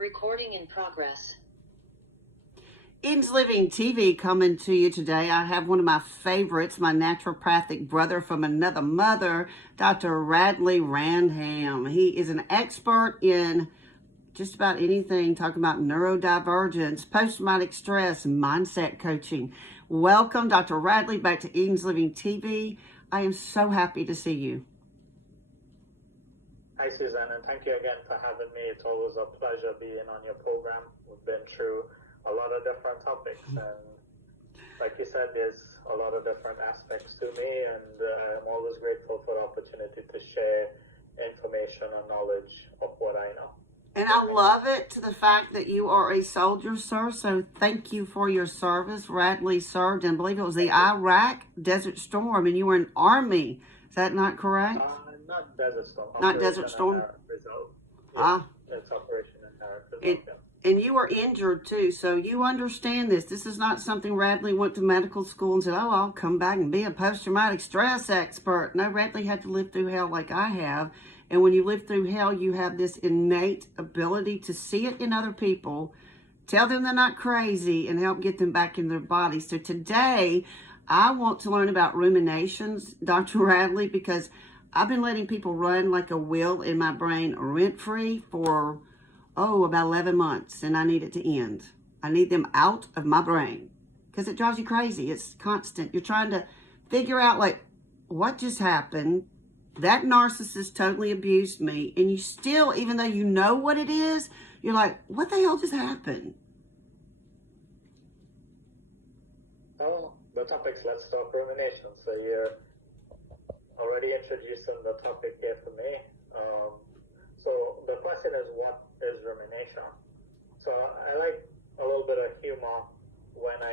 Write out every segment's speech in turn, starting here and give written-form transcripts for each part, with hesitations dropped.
Recording in progress. Eden's Living TV coming to you today. I have one of my favorites, my naturopathic brother from another mother, Dr. Radley Ramdhan. He is an expert in just about anything, talking about neurodivergence, post-traumatic stress, and mindset coaching. Welcome, Dr. Radley, back to Eden's Living TV. I am so happy to see you. Hi, Suzanne, and thank you again for having me. It's always a pleasure being on your program. We've been through a lot of different topics, and like you said, there's a lot of different aspects to me, and I'm always grateful for the opportunity to share information and knowledge of what I know. And I love it to the fact that you are a soldier, sir, so thank you for your service. Radley served in, I believe it was the Iraq Desert Storm, and you were in Army. Is that not correct? Not Desert Storm. Not Desert Storm? Yeah, it's Operation Inherent. And you were injured too, so you understand this. This is not something Radley went to medical school and said, oh, I'll come back and be a post-traumatic stress expert. No, Radley had to live through hell like I have. And when you live through hell, you have this innate ability to see it in other people, tell them they're not crazy, and help get them back in their body. So today, I want to learn about ruminations, Dr. Radley, because I've been letting people run like a wheel in my brain rent-free for, about 11 months, and I need it to end. I need them out of my brain because it drives you crazy. It's constant. You're trying to figure out, like, what just happened? That narcissist totally abused me, and you still, even though you know what it is, you're like, what the hell just happened? Oh, the topics, let's talk rumination. So you're already introducing the topic here for me. So the question is, what is rumination? So I like a little bit of humor when I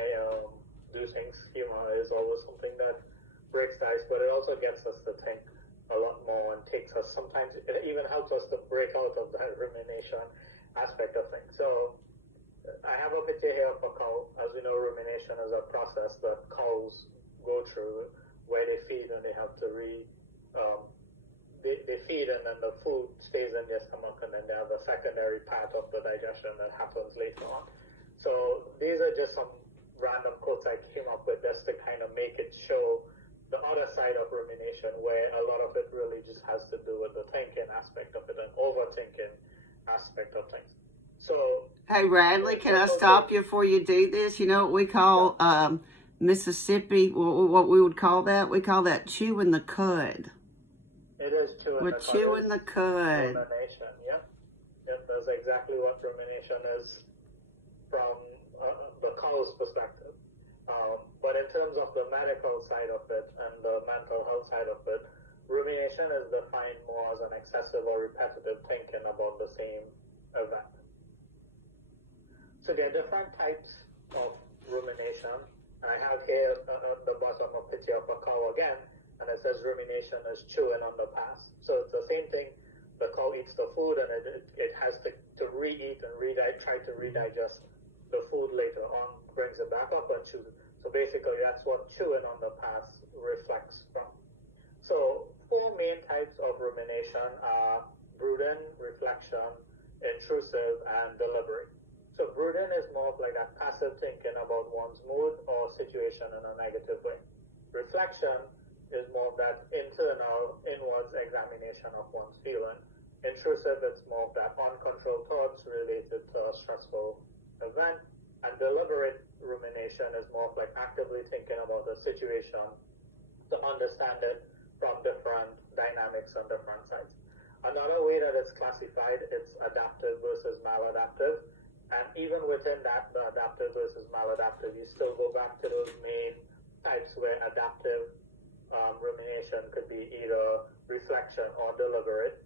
do things. Humor is always something that breaks the ice, but it also gets us to think a lot more and takes us, sometimes it even helps us to break out of that rumination aspect of things. So I have a picture here of a cow. As we know, rumination is a process that cows go through where they feed and they have to they feed, and then the food stays in their stomach, and then they have a secondary part of the digestion that happens later on. So these are just some random quotes I came up with just to kind of make it show the other side of rumination, where a lot of it really just has to do with the thinking aspect of it and overthinking aspect of things. So, hey, Radley, can I stop you before you do this? You know what we call Mississippi, what we would call that? We call that chewing the cud. It is chewing We're the cud. chewing the cud. Rumination, yeah. Yep, that's exactly what rumination is from the cow's perspective. But in terms of the medical side of it and the mental health side of it, rumination is defined more as an excessive or repetitive thinking about the same event. So there are different types of rumination. I have here at the bottom a picture of a cow again, and it says rumination is chewing on the past. So it's the same thing. The cow eats the food, and it has to re-eat and try to redigest the food later on, brings it back up and chews it. So basically, that's what chewing on the past reflects from. So 4 main types of rumination are brooding, reflection, intrusive, and deliberate. So brooding is more of like that passive thinking about one's mood or situation in a negative way. Reflection is more of that internal, inwards examination of one's feeling. Intrusive, it's more of that uncontrolled thoughts related to a stressful event. And deliberate rumination is more of like actively thinking about the situation to understand it from different dynamics and different sides. Another way that it's classified, it's adaptive versus maladaptive. And even within that, the adaptive versus maladaptive, you still go back to those main types where adaptive rumination could be either reflection or deliberate,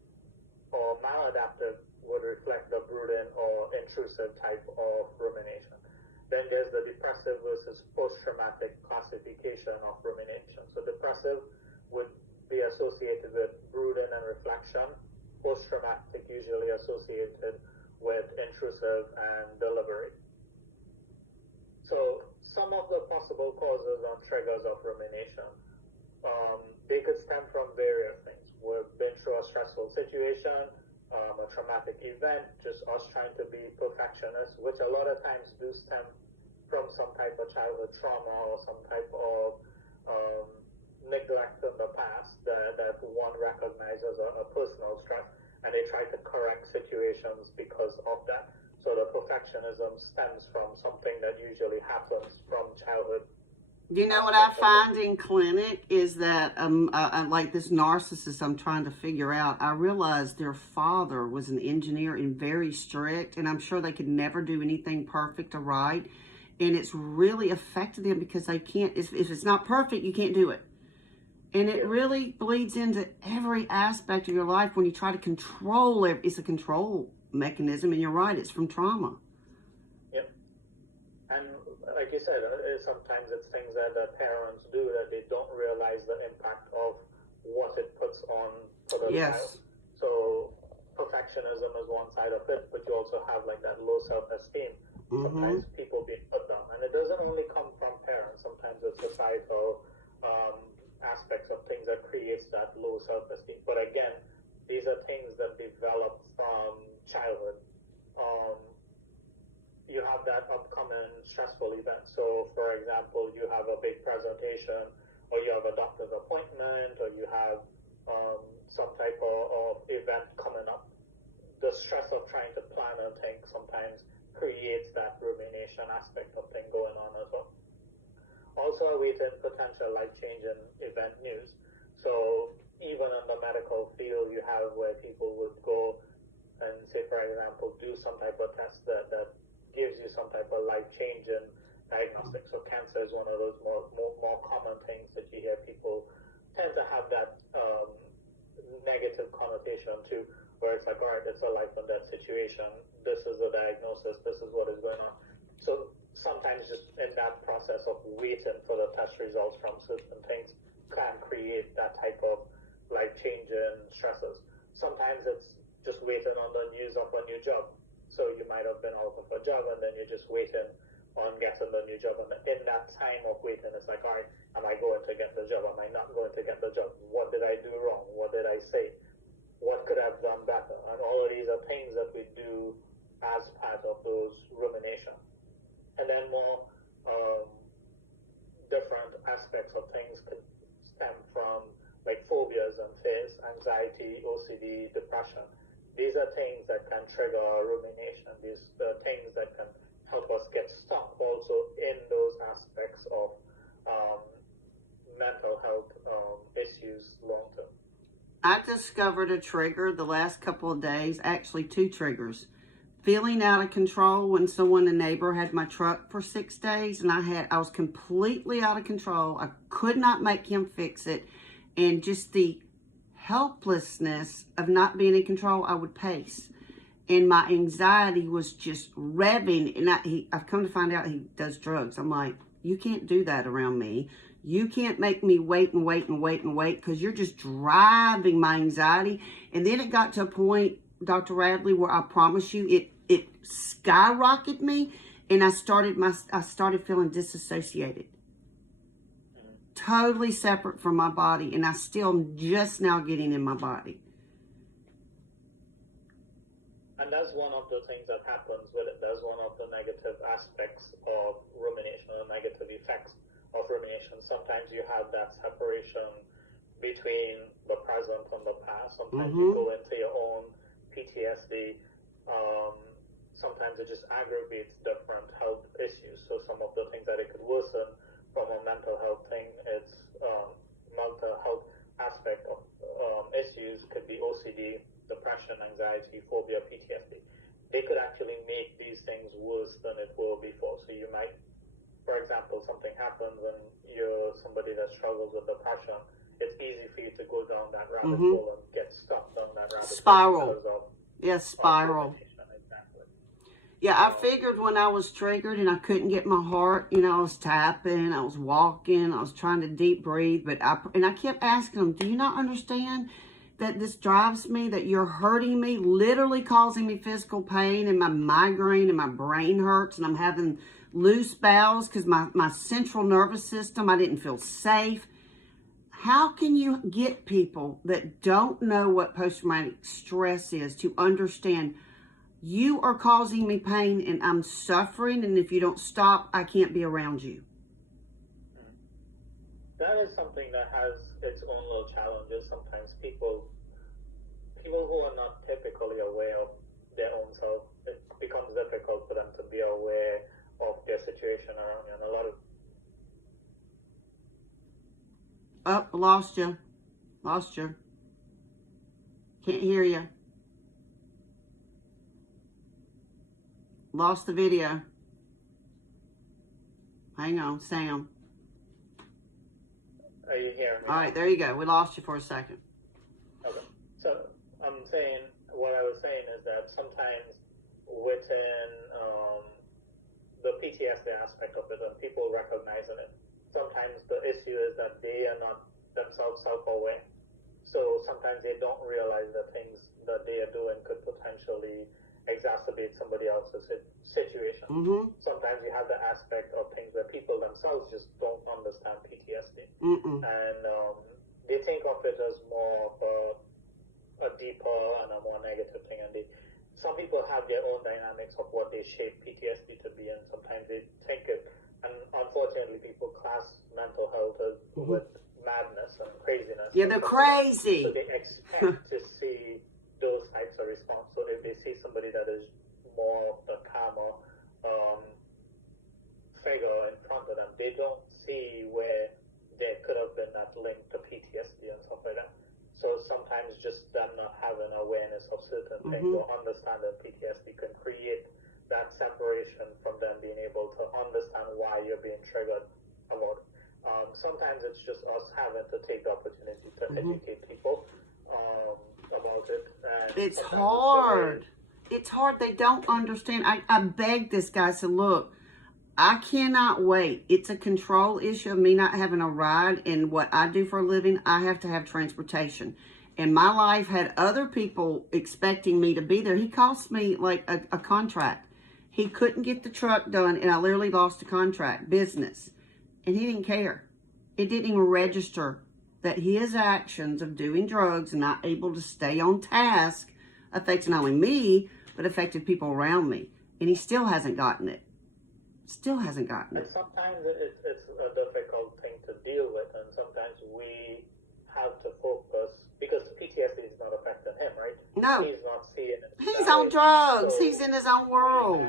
or maladaptive would reflect the brooding or intrusive type of rumination. Then there's the depressive versus post-traumatic classification of rumination. So depressive would be associated with brooding and reflection. Post-traumatic usually associated with intrusive and deliberate. So some of the possible causes or triggers of rumination, they could stem from various things. We've been through a stressful situation, a traumatic event, just us trying to be perfectionists, which a lot of times do stem from some type of childhood trauma or some type of neglect in the past that one recognizes a personal stress, and they try to correct situations because of that. So the perfectionism stems from something that usually happens from childhood. You know what I find in clinic is that like this narcissist I'm trying to figure out, I realized their father was an engineer and very strict, and I'm sure they could never do anything perfect or right, and it's really affected them because they can't, if it's not perfect, you can't do it. And it really bleeds into every aspect of your life when you try to control it. It's a control mechanism, and you're right, it's from trauma. Yep. And like you said, sometimes it's things that the parents do that they don't realize the impact of what it puts on for the child. So perfectionism is one side of it, but you also have like that low self-esteem. Sometimes people being put down. And it doesn't only come from parents. Sometimes it's societal aspects of things that creates that low self-esteem. But again, these are things that develop from childhood. You have that upcoming stressful event. So, for example, you have a big presentation, or you have a doctor's appointment, or you have some type of event coming up. The stress of trying to plan and think sometimes creates that rumination aspect of thing going on as well. Also, awaiting potential life-changing event news. So, even in the medical field, you have where people would go and say, for example, do some type of test that gives you some type of life-changing diagnostic. So cancer is one of those more common things that you hear people tend to have that negative connotation to, where it's like, all right, it's a life and death situation. This is the diagnosis. This is what is going on. So sometimes just in that process of waiting for the test results from certain things can create that type of life-changing stresses. Sometimes it's just waiting on the news of a new job. So you might have been out of a job and then you're just waiting on getting the new job. And in that time of waiting, it's like, all right, am I going to get the job? Am I not going to get the job? What did I do wrong? What did I say? What could I have done better? And all of these are things that we do as part of those rumination. And then more different aspects of things could stem from like phobias and fears, anxiety, OCD, depression. These are things that can trigger rumination. These are things that can help us get stuck also in those aspects of mental health issues long term. I discovered a trigger the last couple of days, actually 2 triggers. Feeling out of control when a neighbor had my truck for 6 days, and I was completely out of control. I could not make him fix it, and just the helplessness of not being in control, I would pace. And my anxiety was just revving. And I've come to find out he does drugs. I'm like, you can't do that around me. You can't make me wait and wait and wait and wait, because you're just driving my anxiety. And then it got to a point, Dr. Radley, where I promise you, it skyrocketed me, and I started feeling disassociated. Totally separate from my body, and I still am just now getting in my body. And that's one of the things that happens with it. That's one of the negative aspects of rumination, or negative effects of rumination. Sometimes you have that separation between the present and the past. Sometimes you go into your own PTSD. Sometimes it just aggravates different health issues. So some of the things that it could worsen from a mental health thing, it's mental health aspect of issues could be OCD, depression, anxiety, phobia, PTSD. They could actually make these things worse than it were before. So you might, for example, something happens and you're somebody that struggles with depression. It's easy for you to go down that rabbit hole and get stuck down that rabbit hole. Spiral. Yeah, I figured when I was triggered and I couldn't get my heart, I was tapping, I was walking, I was trying to deep breathe, but I kept asking them, do you not understand that this drives me, that you're hurting me, literally causing me physical pain, and my migraine and my brain hurts, and I'm having loose bowels because my central nervous system, I didn't feel safe. How can you get people that don't know what post-traumatic stress is to understand you are causing me pain and I'm suffering, and if you don't stop, I can't be around you? That is something that has its own little challenges. Sometimes people who are not typically aware of their own self, it becomes difficult for them to be aware of their situation around you. And a lot of Lost you. Can't hear you. Lost the video. Hang on, Sam. Are you hearing me? All right, there you go. We lost you for a second. Okay. So I'm saying, what I was saying is that sometimes within the PTSD aspect of it, and people recognizing it, sometimes the issue is that they are not themselves self-aware. So sometimes they don't realize that things that they are doing could potentially exacerbate somebody else's situation. Mm-hmm. Sometimes you have the aspect of things where people themselves just don't understand PTSD. And they think of it as more of a deeper and a more negative thing. And some people have their own dynamics of what they shape PTSD to be, and sometimes they think it, and unfortunately people class mental health as with madness and craziness. Yeah, they're crazy. So they expect to see those types of response. So if they see somebody that is more of the calmer figure in front of them, they don't see where there could have been that link to PTSD and stuff like that. So sometimes just them not having awareness of certain things or understanding PTSD can create that separation from them being able to understand why you're being triggered about it. Sometimes it's just us having to take the opportunity to educate people about it. And it's hard. It's hard. They don't understand. I begged this guy, I said, look, I cannot wait. It's a control issue of me not having a ride, and what I do for a living, I have to have transportation. And my life had other people expecting me to be there. He cost me like a contract. He couldn't get the truck done, and I literally lost a contract, business. And he didn't care. It didn't even register that his actions of doing drugs and not able to stay on task affected not only me, but affected people around me. And he still hasn't gotten it. And sometimes it's a difficult thing to deal with, and sometimes we have to focus, because PTSD is not affecting him, right? No. He's not seeing it. He's on drugs. So he's in his own world.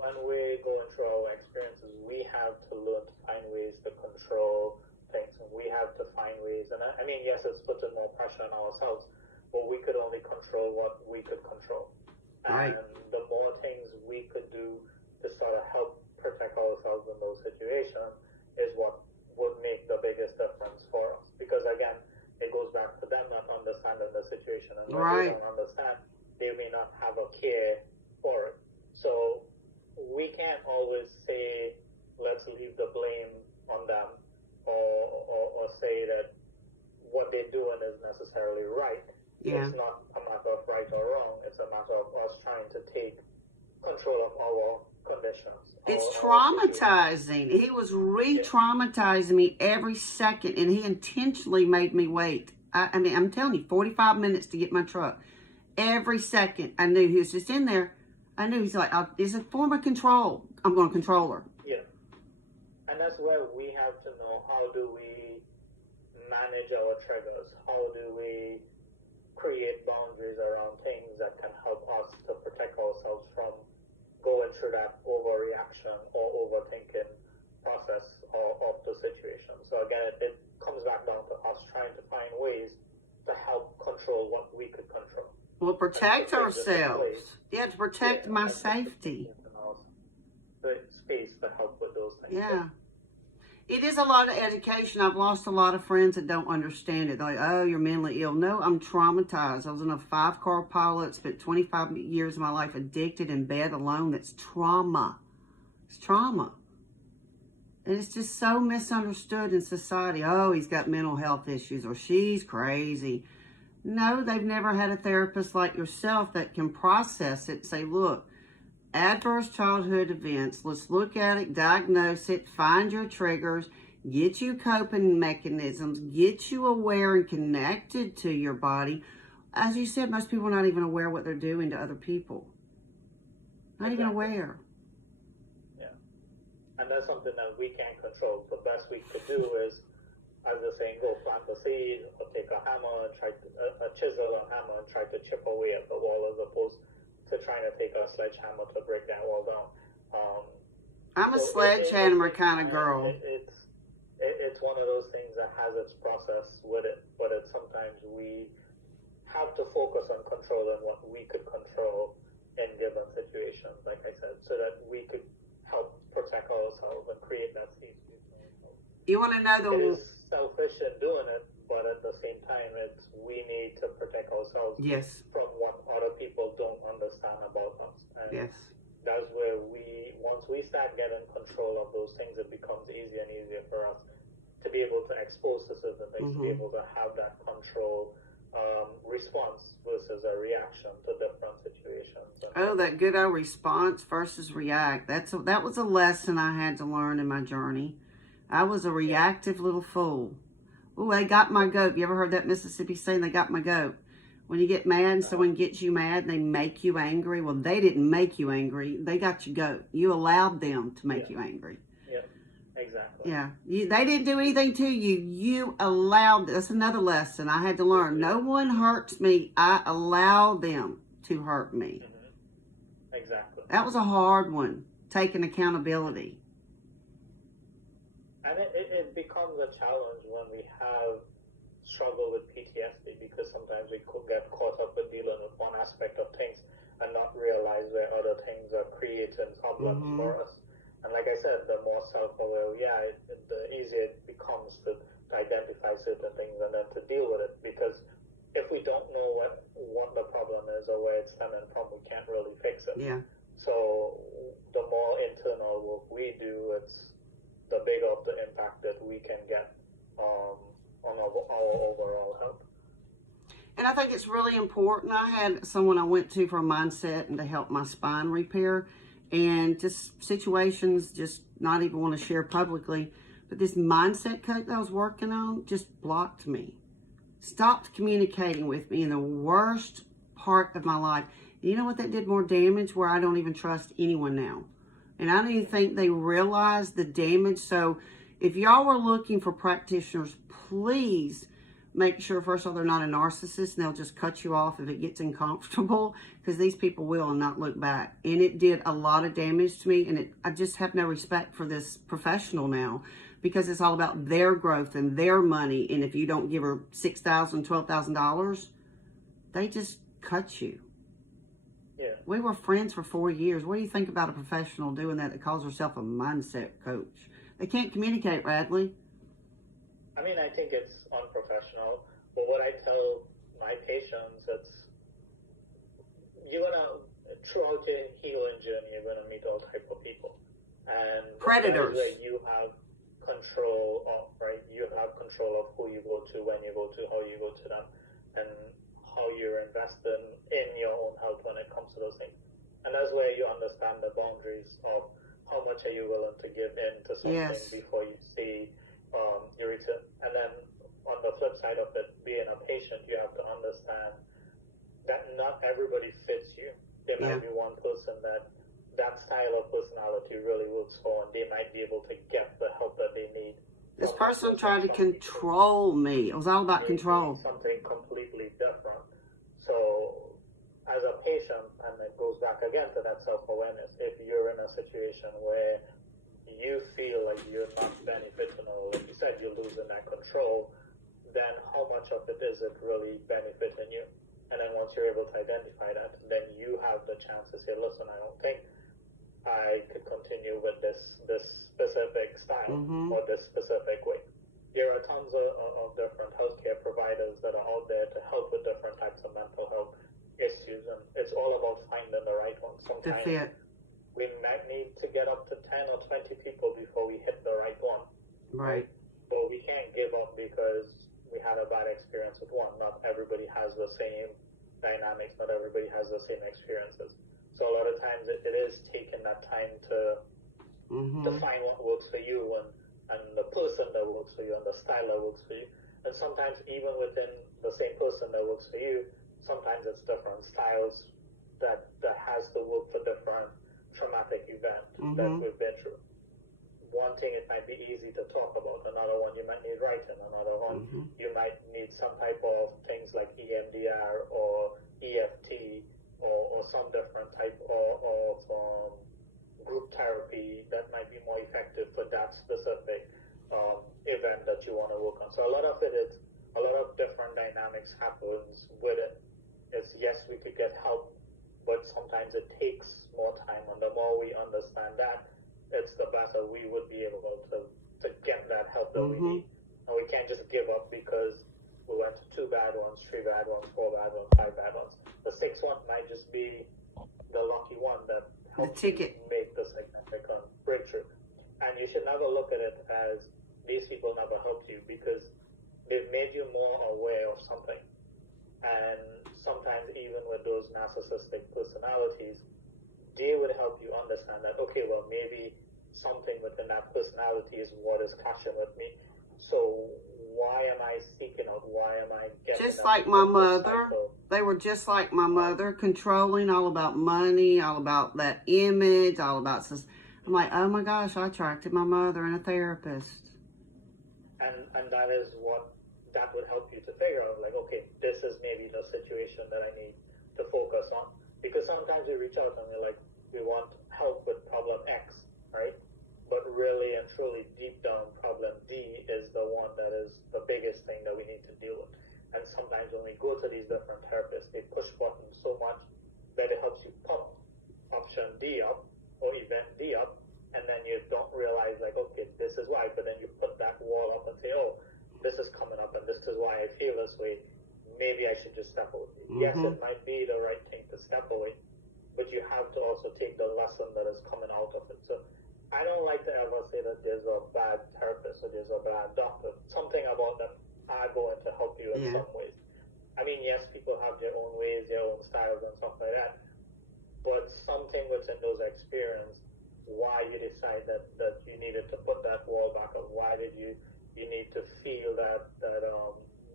When we're going through our experiences, we have to learn to find ways to control things. We have to find ways, and I mean, yes, it's putting more pressure on ourselves, but we could only control what we could control. Right. And the more things we could do to sort of help protect ourselves in those situations is what would make the biggest difference for us. Because again, it goes back to them not understanding the situation, and when they don't understand, they may not have a care for it. So we can't always say, let's leave the blame on them, or say that what they're doing is necessarily right. Yeah. It's not a matter of right or wrong. It's a matter of us trying to take control of our conditions. It's traumatizing. He was re-traumatizing me every second, and he intentionally made me wait. I mean, I'm telling you, 45 minutes to get my truck. Every second, I knew he was just in there. I knew he's like, it's a form of control. I'm going to control her. Yeah. And that's where we have to know, how do we manage our triggers? How do we create boundaries around things that can help us to protect ourselves from going through that overreaction or overthinking process of the situation. So again, it comes back down to us trying to find ways to help control what we could control. Well, protect ourselves. Yeah, to protect my safety. The space to help with those things. Yeah. It is a lot of education. I've lost a lot of friends that don't understand it. They're like, oh, you're mentally ill. No, I'm traumatized. I was in a 5-car pilot, spent 25 years of my life addicted in bed alone. That's trauma. It's trauma. And it's just so misunderstood in society. Oh, he's got mental health issues, or she's crazy. No, they've never had a therapist like yourself that can process it and say, look, adverse childhood events, let's look at it, diagnose it, find your triggers, get you coping mechanisms, get you aware and connected to your body. As you said, most people are not even aware what they're doing to other people. Not even aware. Yeah. And that's something that we can't control. The best we could do is, as the saying goes, plant the seed or take a hammer and try to, a chisel and hammer and try to chip away at the wall as opposed to trying to take a sledgehammer to break that wall down. I'm a sledgehammer kind of girl. It's one of those things that has its process with it, but it's sometimes we have to focus on controlling what we could control in given situations, like I said, so that we could help protect ourselves and create that safe space for ourselves. You want to know It is selfish in doing it, but at the same time, we need to protect ourselves from what other people don't understand about us. And that's where once we start getting control of those things, it becomes easier and easier for us to be able to expose to certain things, to be able to have that control response versus a reaction to different situations. Oh, that good old response versus react. That was a lesson I had to learn in my journey. I was a reactive little fool. Oh, they got my goat. You ever heard that Mississippi saying, they got my goat? When you get mad and someone gets you mad and they make you angry, well, they didn't make you angry. They got your goat. You allowed them to make you angry. Yeah, exactly. Yeah. They didn't do anything to you. You allowed. That's another lesson I had to learn. No one hurts me. I allow them to hurt me. Exactly. That was a hard one, taking accountability. And it becomes a challenge when we have struggle with PTSD, because sometimes we could get caught up with dealing with one aspect of things and not realize where other things are creating problems for us. And like I said, the more self-aware we are, the easier it becomes to identify certain things and then to deal with it. Because if we don't know what the problem is or where it's stemming from, we can't really fix it. Yeah. So the more internal work we do, it's the bigger of the impact that we can get on our overall health. And I think it's really important. I had someone I went to for a mindset and to help my spine repair, and just situations just not even want to share publicly. But this mindset coach that I was working on just blocked me, stopped communicating with me in the worst part of my life. And you know what? That did more damage, where I don't even trust anyone now. And I don't even think they realize the damage. So if y'all were looking for practitioners, please make sure, first of all, they're not a narcissist and they'll just cut you off if it gets uncomfortable, because these people will and not look back. And it did a lot of damage to me, and I just have no respect for this professional now, because it's all about their growth and their money. And if you don't give her $6,000, $12,000, they just cut you. Yeah. We were friends for 4 years. What do you think about a professional doing that calls herself a mindset coach? They can't communicate, Radley. I mean, I think it's unprofessional. But what I tell my patients, throughout your healing journey, you're going to meet all type of people. And predators. Where you have control of, right? You have control of who you go to, when you go to, how you go to them, and how you're investing in your own health when it comes to those things. And that's where you understand the boundaries of how much are you willing to give in to something before you see your return. And then on the flip side of it, being a patient, you have to understand that not everybody fits you. There might be one person that style of personality really works for, and they might be able to get the help that they need. This person tried to control me. It was all about control. Something completely different. So as a patient, and it goes back again to that self-awareness, if you're in a situation where you feel like you're not benefiting, or like you said, you're losing that control, then how much of it is it really benefiting you? And then once you're able to identify that, then you have the chance to say, listen, I don't think I could continue with this specific style or this specific way. There are tons of different healthcare providers that are out there to help with different types of mental health issues, and it's all about finding the right one. Sometimes we might need to get up to 10 or 20 people before we hit the right one. Right. But we can't give up because we had a bad experience with one. Not everybody has the same dynamics. Not everybody has the same experiences. So a lot of times it is taking that time to find what works for you, and and the person that works for you and the style that works for you. And sometimes even within the same person that works for you, sometimes it's different styles that has to work for different traumatic events that we've been through. One thing, it might be easy to talk about. Another one, you might need writing. Another one, you might need some type of things like EMDR or EFT or some different type of group therapy that might be more effective for that specific event that you want to work on. So a lot of it is, a lot of different dynamics happens with it. It's, yes, we could get help, but sometimes it takes more time, and the more we understand that, it's the better we would be able to get that help that we need. And we can't just give up because we went to 2 bad ones, 3 bad ones, 4 bad ones, 5 bad ones. The 6th one might just be the lucky one that helps you make the significant breakthrough. And you should never look at it as these people never helped you, because they've made you more aware of something. And sometimes even with those narcissistic personalities, they would help you understand that, okay, well, maybe something within that personality is what is clashing with me. So why am I seeking out? Why am I getting just like my mother? They were just like my mother, controlling, all about money, all about that image, all about. I'm like, oh my gosh, I attracted my mother and a therapist. And that is what that would help you to figure out, like, okay, this is maybe the situation that I need to focus on. Because sometimes we reach out and we're like, we want help with problem X, right? But really and truly, deep down, problem D is the one that is the biggest thing that we need to deal with. And sometimes when we go to these different therapists, they push buttons so much that it helps you pop option D up or event D up, and then you don't realize, like, okay, this is why. But then you put that wall up and say, oh, this is coming up and this is why I feel this way. Maybe I should just step away. Yes, it might be the right thing to step away, but you have to also take the lesson that is coming out of it. So I don't like to ever say that there's a bad therapist or there's a bad doctor. Something about them are going to help you in some ways. I mean, yes, people have their own ways, their own styles and stuff like that, but something within those experiences, why you decide that you needed to put that wall back up, why did you need to feel that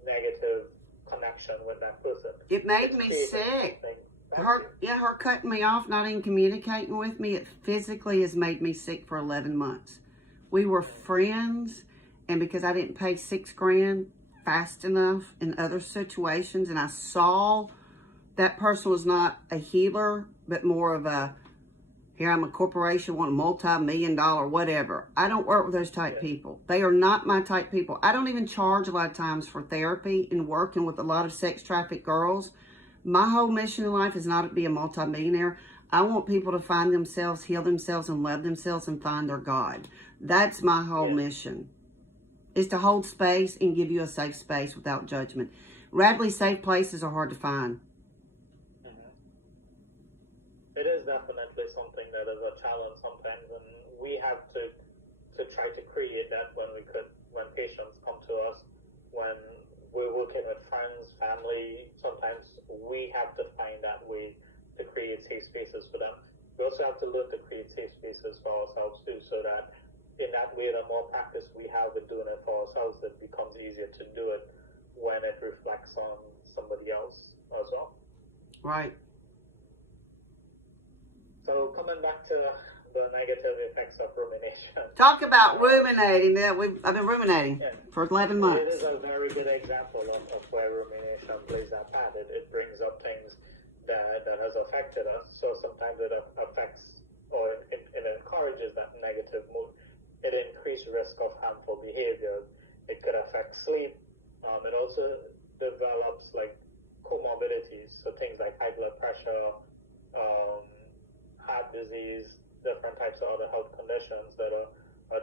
negative connection with that person. It made me sick. Her cutting me off, not even communicating with me, it physically has made me sick for 11 months. We were friends, and because I didn't pay $6,000 fast enough in other situations, and I saw that person was not a healer, but more of a, here I'm a corporation, want a multi-million-dollar whatever. I don't work with those type people. They are not my type people. I don't even charge a lot of times for therapy and working with a lot of sex trafficked girls. My whole mission in life is not to be a multi-millionaire. I want people to find themselves, heal themselves, and love themselves and find their God. That's my whole mission, is to hold space and give you a safe space without judgment. Radley, safe places are hard to find. It is definitely something that is a challenge sometimes, and we have to try to create that when patients come to us, when we're working with friends, family. Sometimes we have to find that way to create safe spaces for them. We also have to learn to create safe spaces for ourselves too, so that in that way, the more practice we have with doing it for ourselves, it becomes easier to do it when it reflects on somebody else as well. Right. So coming back to the negative effects of rumination. Talk about ruminating. I've been ruminating for 11 months. It is a very good example of where rumination plays that part. It brings up things that has affected us. So sometimes it affects or it encourages that negative mood. It increases risk of harmful behavior. It could affect sleep. It also develops like comorbidities. So things like high blood pressure, heart disease, different types of other health conditions that are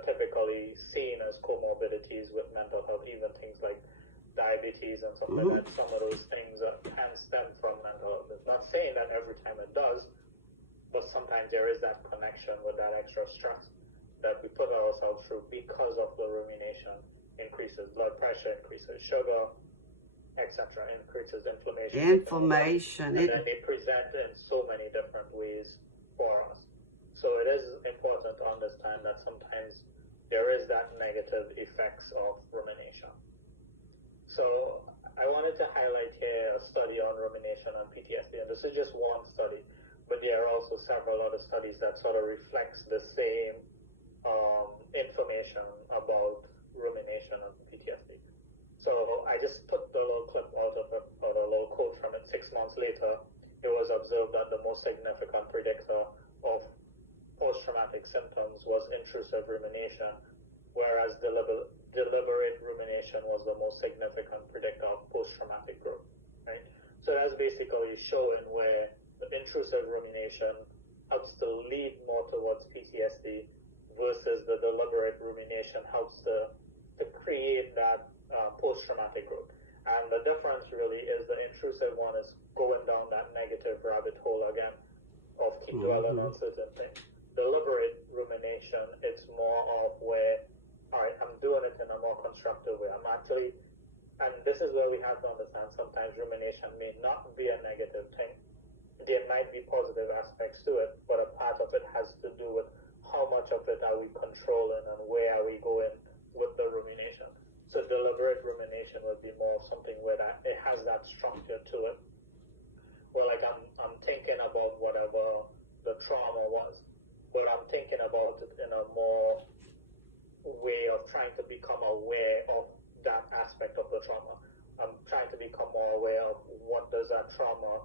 typically seen as comorbidities with mental health, even things like diabetes and stuff like that. Some of those things can stem from mental health. It's not saying that every time it does, but sometimes there is that connection with that extra stress that we put ourselves through because of the rumination. Increases blood pressure, increases sugar, etc., increases inflammation. And then they present in so many different ways for us. So it is important to understand that sometimes there is that negative effects of rumination. So I wanted to highlight here a study on rumination and PTSD, and this is just one study, but there are also several other studies that sort of reflects the same information about rumination and PTSD. So I just put the little clip out of it, or a little quote from it. 6 months later, it was observed that the most significant predictor of post-traumatic symptoms was intrusive rumination, whereas deliberate rumination was the most significant predictor of post-traumatic growth, right? So that's basically showing where the intrusive rumination helps to lead more towards PTSD versus the deliberate rumination helps to create that post-traumatic growth. And the difference really is the intrusive one is going down that negative rabbit hole again of keep dwelling on certain things. Deliberate rumination, it's more of where, all right, I'm doing it in a more constructive way. I'm actually, and this is where we have to understand sometimes rumination may not be a negative thing. There might be positive aspects to it, but a part of it has to do with how much of it are we controlling and where are we going with the rumination. So deliberate rumination would be more something where that it has that structure to it. Where like I'm thinking about whatever the trauma was, but I'm thinking about it in a more way of trying to become aware of that aspect of the trauma. I'm trying to become more aware of what does that trauma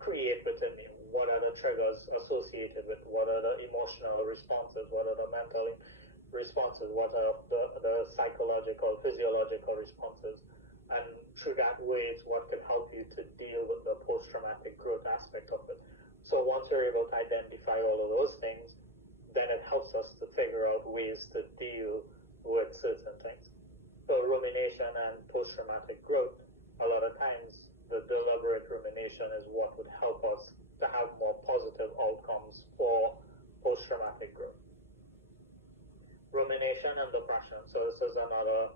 create within me. What are the triggers associated with? What are the emotional responses? What are the mental responses? What are the psychological, physiological responses? And through that way, it's what can help you to deal with the post-traumatic growth aspect of it. So once you're able to identify all of those things, then it helps us to figure out ways to deal with certain things. So rumination and post-traumatic growth, a lot of times the deliberate rumination is what would help us to have more positive outcomes for post-traumatic growth. Rumination and depression. So this is another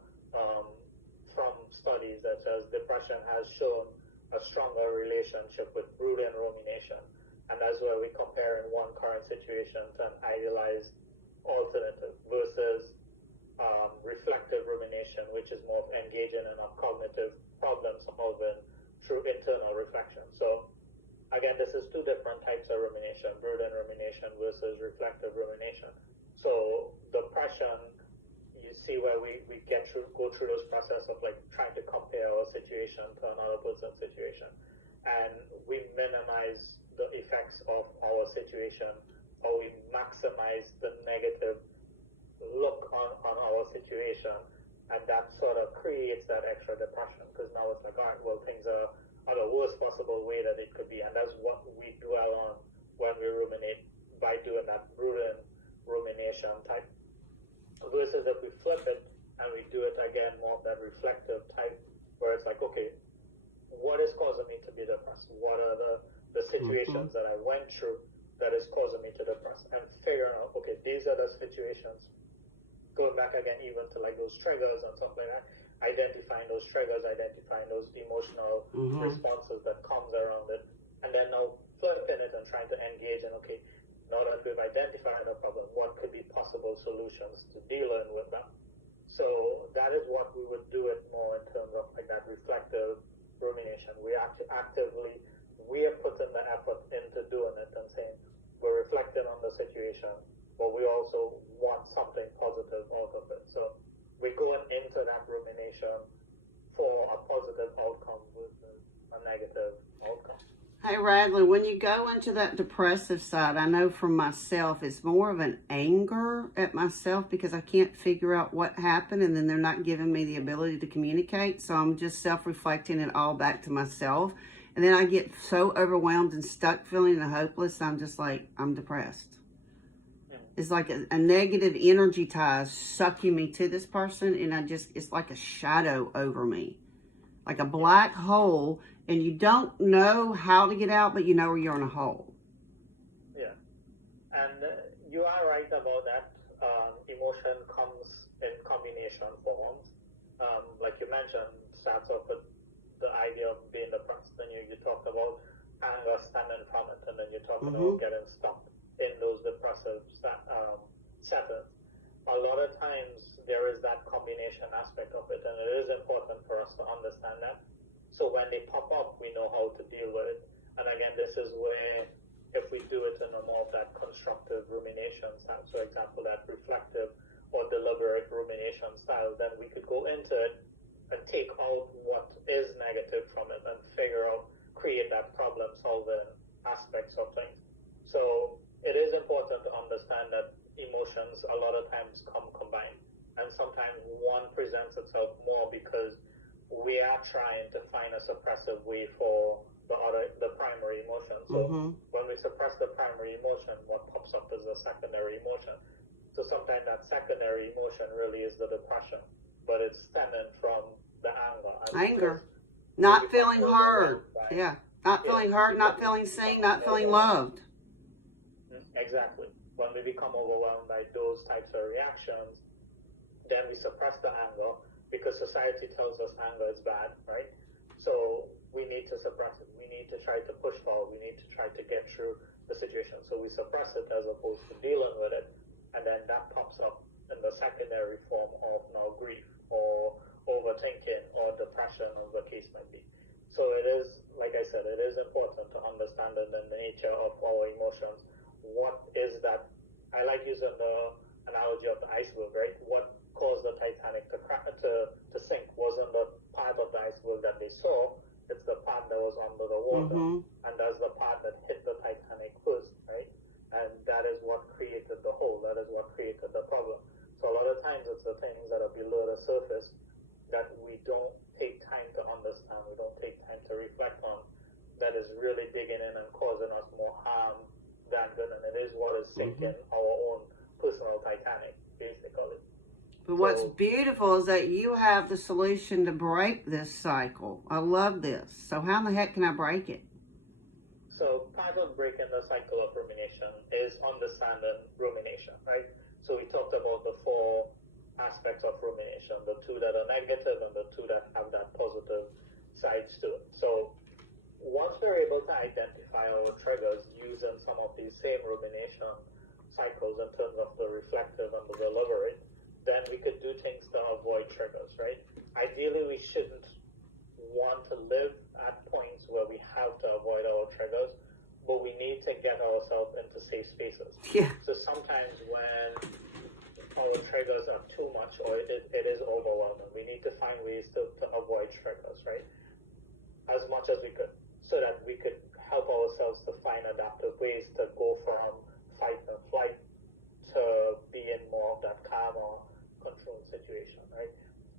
from studies that says depression has shown a stronger relationship with brooding rumination. And that's where we compare in one current situation to an idealized alternative versus reflective rumination, which is more engaging in a cognitive problem solving through internal reflection. So again, this is two different types of rumination, brooding rumination versus reflective rumination. So depression, you see where we go through this process of like trying to compare our situation to another person's situation. And we minimize the effects of our situation, or we maximize the negative look on our situation, and that sort of creates that extra depression, because now it's like, all right, well, things are the worst possible way that it could be, and that's what we dwell on when we ruminate by doing that brooding rumination type. Versus if we flip it and we do it again more of that reflective type, where it's like, okay, what is causing me to be depressed? What are the situations that I went through that is causing me to depress? And figuring out, okay, these are the situations. Going back again even to like those triggers and stuff like that, identifying those triggers, identifying those emotional responses that comes around it, and then now flipping it and trying to engage in, okay, now that we've identified the problem, what could be possible solutions to dealing with them? So that is what we would do it more in terms of like that reflective rumination. We actively, we are putting the effort into doing it and saying, we're reflecting on the situation, but we also want something positive out of it. So we're going into that rumination for a positive outcome versus a negative outcome. Hey, Radley, when you go into that depressive side, I know from myself, it's more of an anger at myself because I can't figure out what happened, and then they're not giving me the ability to communicate. So I'm just self-reflecting it all back to myself. And then I get so overwhelmed and stuck feeling hopeless. I'm just like, I'm depressed. It's like a negative energy tie sucking me to this person, and it's like a shadow over me. Like a black hole, and you don't know how to get out, but you know you're in a hole. Yeah. And you are right about that. Emotion comes in combination forms. Like you mentioned, starts off with the idea of being depressed. Then you talked about anger stemming from it, and then you talked about getting stuck in those depressive settings. A lot lot of times there is that combination aspect of it, and it is important for us to understand that. So when they pop up, we know how to deal with it. And again, this is where if we do it in a more of that constructive rumination style, so example, that reflective or deliberate rumination style, then we could go into it and take out what is negative from it and create that problem solving aspects of things. So it is important to understand that emotions a lot of times come combined, and sometimes one presents itself more because we are trying to find a suppressive way for the primary emotion. So when we suppress the primary emotion, what pops up is the secondary emotion. So sometimes that secondary emotion really is the depression, but it's stemming from the anger. Not feeling heard. Yeah. Not feeling heard, not feeling seen, not feeling loved. Exactly. When we become overwhelmed by those types of reactions, then we suppress the anger because society tells us anger is bad, right? So we need to suppress it. We need to try to push forward. We need to try to get through the situation. So we suppress it as opposed to dealing with it. And then that pops up in the secondary form of now grief or overthinking or depression, or the case might be. So it is, like I said, it is important to understand the nature of our emotions. What is that? I like using the analogy of the iceberg, right? What caused the Titanic to sink wasn't the part of the iceberg that they saw. It's the part that was under the water, and that's the part that hit the Titanic first, right? And that is what created the hole. That is what created the problem. So a lot of times it's the things that are below the surface that we don't take time to understand, we don't take time to reflect on, that is really digging in and causing us more harm than good, and it is what is sinking our own personal Titanic, basically. But what's beautiful is that you have the solution to break this cycle. I love this. So how in the heck can I break it? So part of breaking the cycle of rumination is understanding rumination, right? So we talked about the 4 aspects of rumination, the 2 that are negative and the 2 that have that positive sides to it. So once we're able to identify our triggers using some of these same rumination cycles in terms of the reflective and the deliberate, then we could do things to avoid triggers, right? Ideally, we shouldn't want to live at points where we have to avoid our triggers, but we need to get ourselves into safe spaces. Yeah. So sometimes when our triggers are too much or it is overwhelming, we need to find ways to avoid triggers, right? As much as we could, so that we could help ourselves to find adaptive ways to go from fight and flight to being more of that calm or controlled situation, right?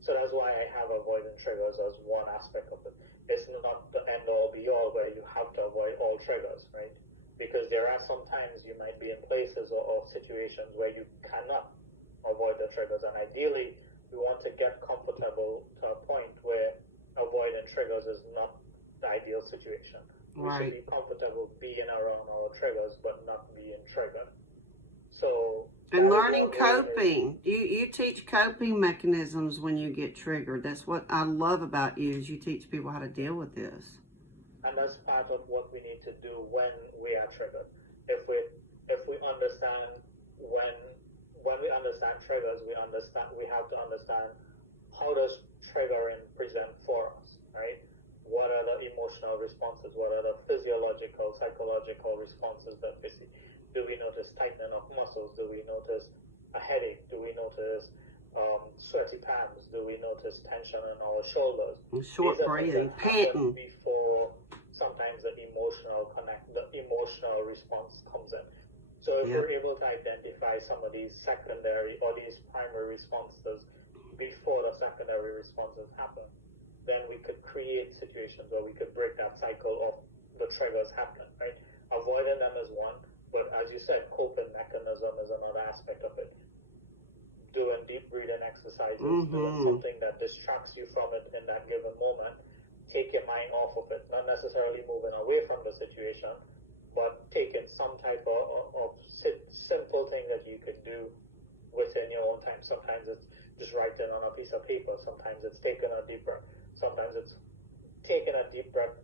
So that's why I have avoiding triggers as one aspect of it. It's not the end all be all where you have to avoid all triggers, right? Because there are some times you might be in places or situations where you cannot avoid the triggers, and ideally we want to get comfortable to a point where avoiding triggers is not the ideal situation. We should be comfortable being around our triggers but not being triggered. So and learning coping. You teach coping mechanisms when you get triggered. That's what I love about you, is you teach people how to deal with this. And that's part of what we need to do when we are triggered. If we understand when we understand triggers, we have to understand how does triggering present for us, right? What are the emotional responses? What are the physiological, psychological responses that we see? Do we notice tightening of muscles? Do we notice a headache? Do we notice sweaty palms? Do we notice tension in our shoulders? Short breathing, panting. Before sometimes the emotional response comes in. So if we're able to identify some of these secondary or these primary responses before the secondary responses happen, then we could create situations where we could break that cycle of the triggers happening, right? Avoiding them is one, but as you said, coping mechanism is another aspect of it. Doing deep breathing exercises, doing something that distracts you from it in that given moment, take your mind off of it, not necessarily moving away from the situation, but taking some type of simple thing that you could do within your own time. Sometimes it's just writing on a piece of paper. Sometimes it's taking a deep breath. Sometimes it's taking a deep breath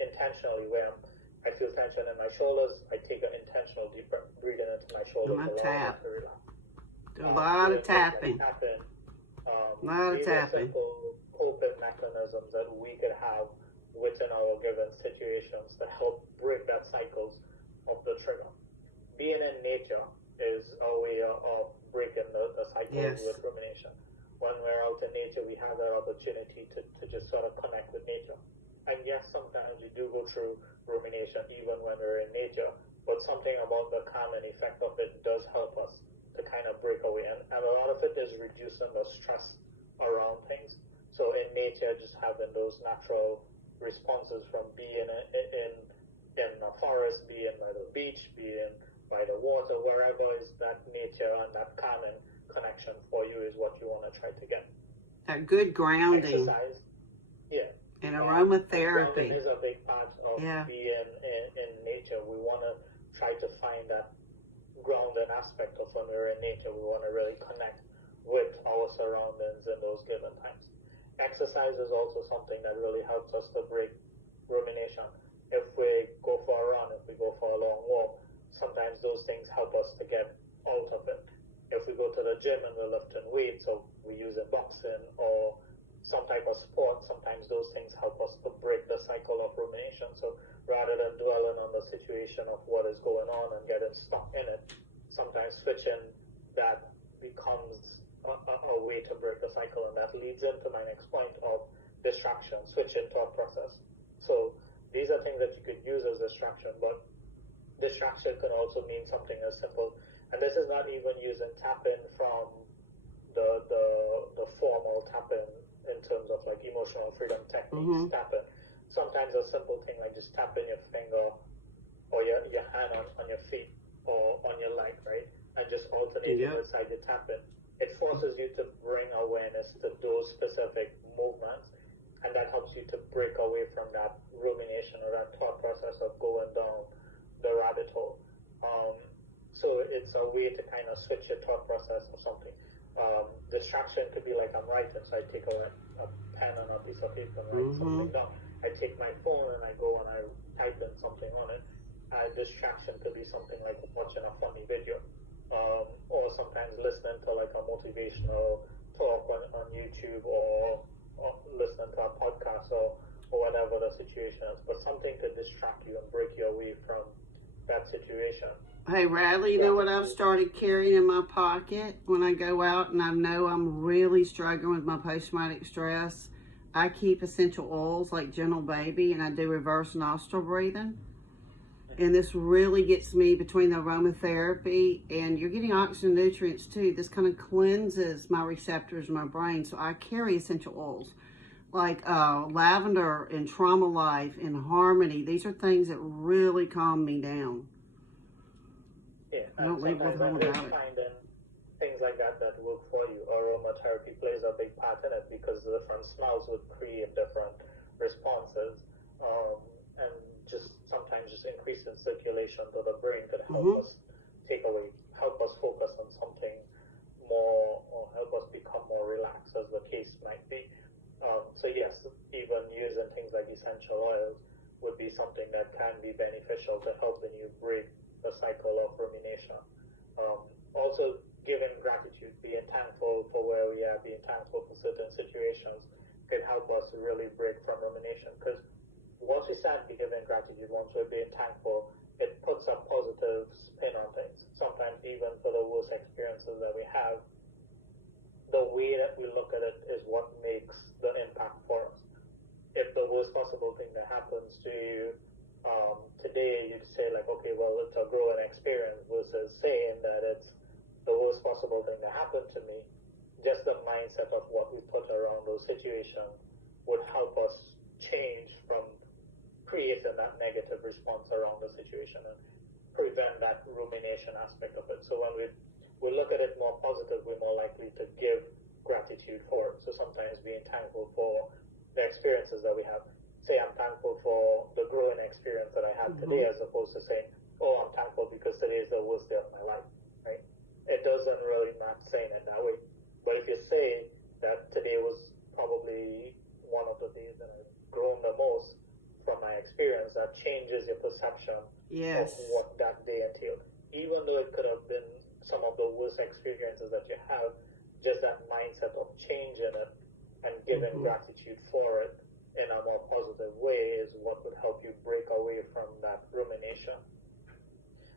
intentionally where I feel tension in my shoulders. I take an intentional deep breath, breathing into my shoulders. I'm a tap. Do a lot of doing things like tapping. tapping. A lot of These are tapping. simple coping mechanisms that we could have within our given situations to help break that cycles of the trigger. Being in nature is a way of breaking the cycles Yes. with rumination. When we're out in nature, we have that opportunity to just sort of connect with nature. And yes, sometimes we do go through rumination even when we're in nature, but something about the calming effect of it does help us to kind of break away. And a lot of it is reducing the stress around things. So in nature, just having those natural responses from being in a forest, being by the beach, being by the water, wherever is that nature and that calming connection for you is what you want to try to get. That good grounding. Exercise, yeah. And Grounding aromatherapy. is a big part of being in nature. We want to try to find that grounding aspect of when we're in nature. We want to really connect with our surroundings in those given times. Exercise is also something that really helps us to break rumination. If we go for a run, if we go for a long walk, sometimes those things help us to get out of it. If we go to the gym and we're lifting weights, or we're using boxing or some type of sport, sometimes those things help us to break the cycle of rumination. So rather than dwelling on the situation of what is going on and getting stuck in it, sometimes switching that becomes a way to break the cycle. And that leads into my next point of distraction, switching thought process. So these are things that you could use as distraction, but distraction could also mean something as simple. And this is not even using tapping from the formal tapping in terms of like emotional freedom techniques, tapping. Sometimes a simple thing like just tapping your finger or your hand on your feet or on your leg, right? And just alternating which side you tap it. It forces you to bring awareness to those specific movements, and that helps you to break away from that rumination or that thought process of going down the rabbit hole. So it's a way to kind of switch your thought process or something. Distraction could be like I'm writing, so I take a pen and a piece of paper and write something down. I take my phone and I go and I type in something on it. Distraction could be something like watching a funny video, or sometimes listening to like a motivational talk on YouTube, or listening to a podcast or whatever the situation is. But something to distract you and break you away from that situation. Hey, Radley, you know what I've started carrying in my pocket when I go out and I know I'm really struggling with my post-traumatic stress? I keep essential oils like Gentle Baby, and I do reverse nostril breathing. And this really gets me between the aromatherapy and you're getting oxygen nutrients too. This kind of cleanses my receptors in my brain. So I carry essential oils like lavender and Trauma Life and Harmony. These are things that really calm me down. Yeah, and sometimes I'm just finding things like that work for you. Aromatherapy plays a big part in it because the different smells would create different responses, and just sometimes just increasing circulation to the brain could help us help us focus on something more, or help us become more relaxed, as the case might be. So yes, even using things like essential oils would be something that can be beneficial to helping you break the cycle of rumination. Also, giving gratitude, being thankful for where we are, being thankful for certain situations could help us really break from rumination. Because once we start giving gratitude, once we're being thankful, it puts a positive spin on things. Sometimes even for the worst experiences that we have, the way that we look at it is what makes the impact for us. If the worst possible thing that happens to you today, you'd say like, okay, well, it's a growing experience, versus saying that it's the worst possible thing that happened to me. Just the mindset of what we put around those situations would help us change from creating that negative response around the situation and prevent that rumination aspect of it. So when we look at it more positive, we're more likely to give gratitude for it. So sometimes being thankful for the experiences that we have. Say I'm thankful for the growing experience that I had today, as opposed to saying, oh, I'm thankful because today is the worst day of my life, right? It doesn't really not saying it that way. But if you say that today was probably one of the days that I've grown the most from my experience, that changes your perception of what that day entailed. Even though it could have been some of the worst those experiences that you have, just that mindset of changing it and giving gratitude for it in a more positive way is what would help you break away from that rumination.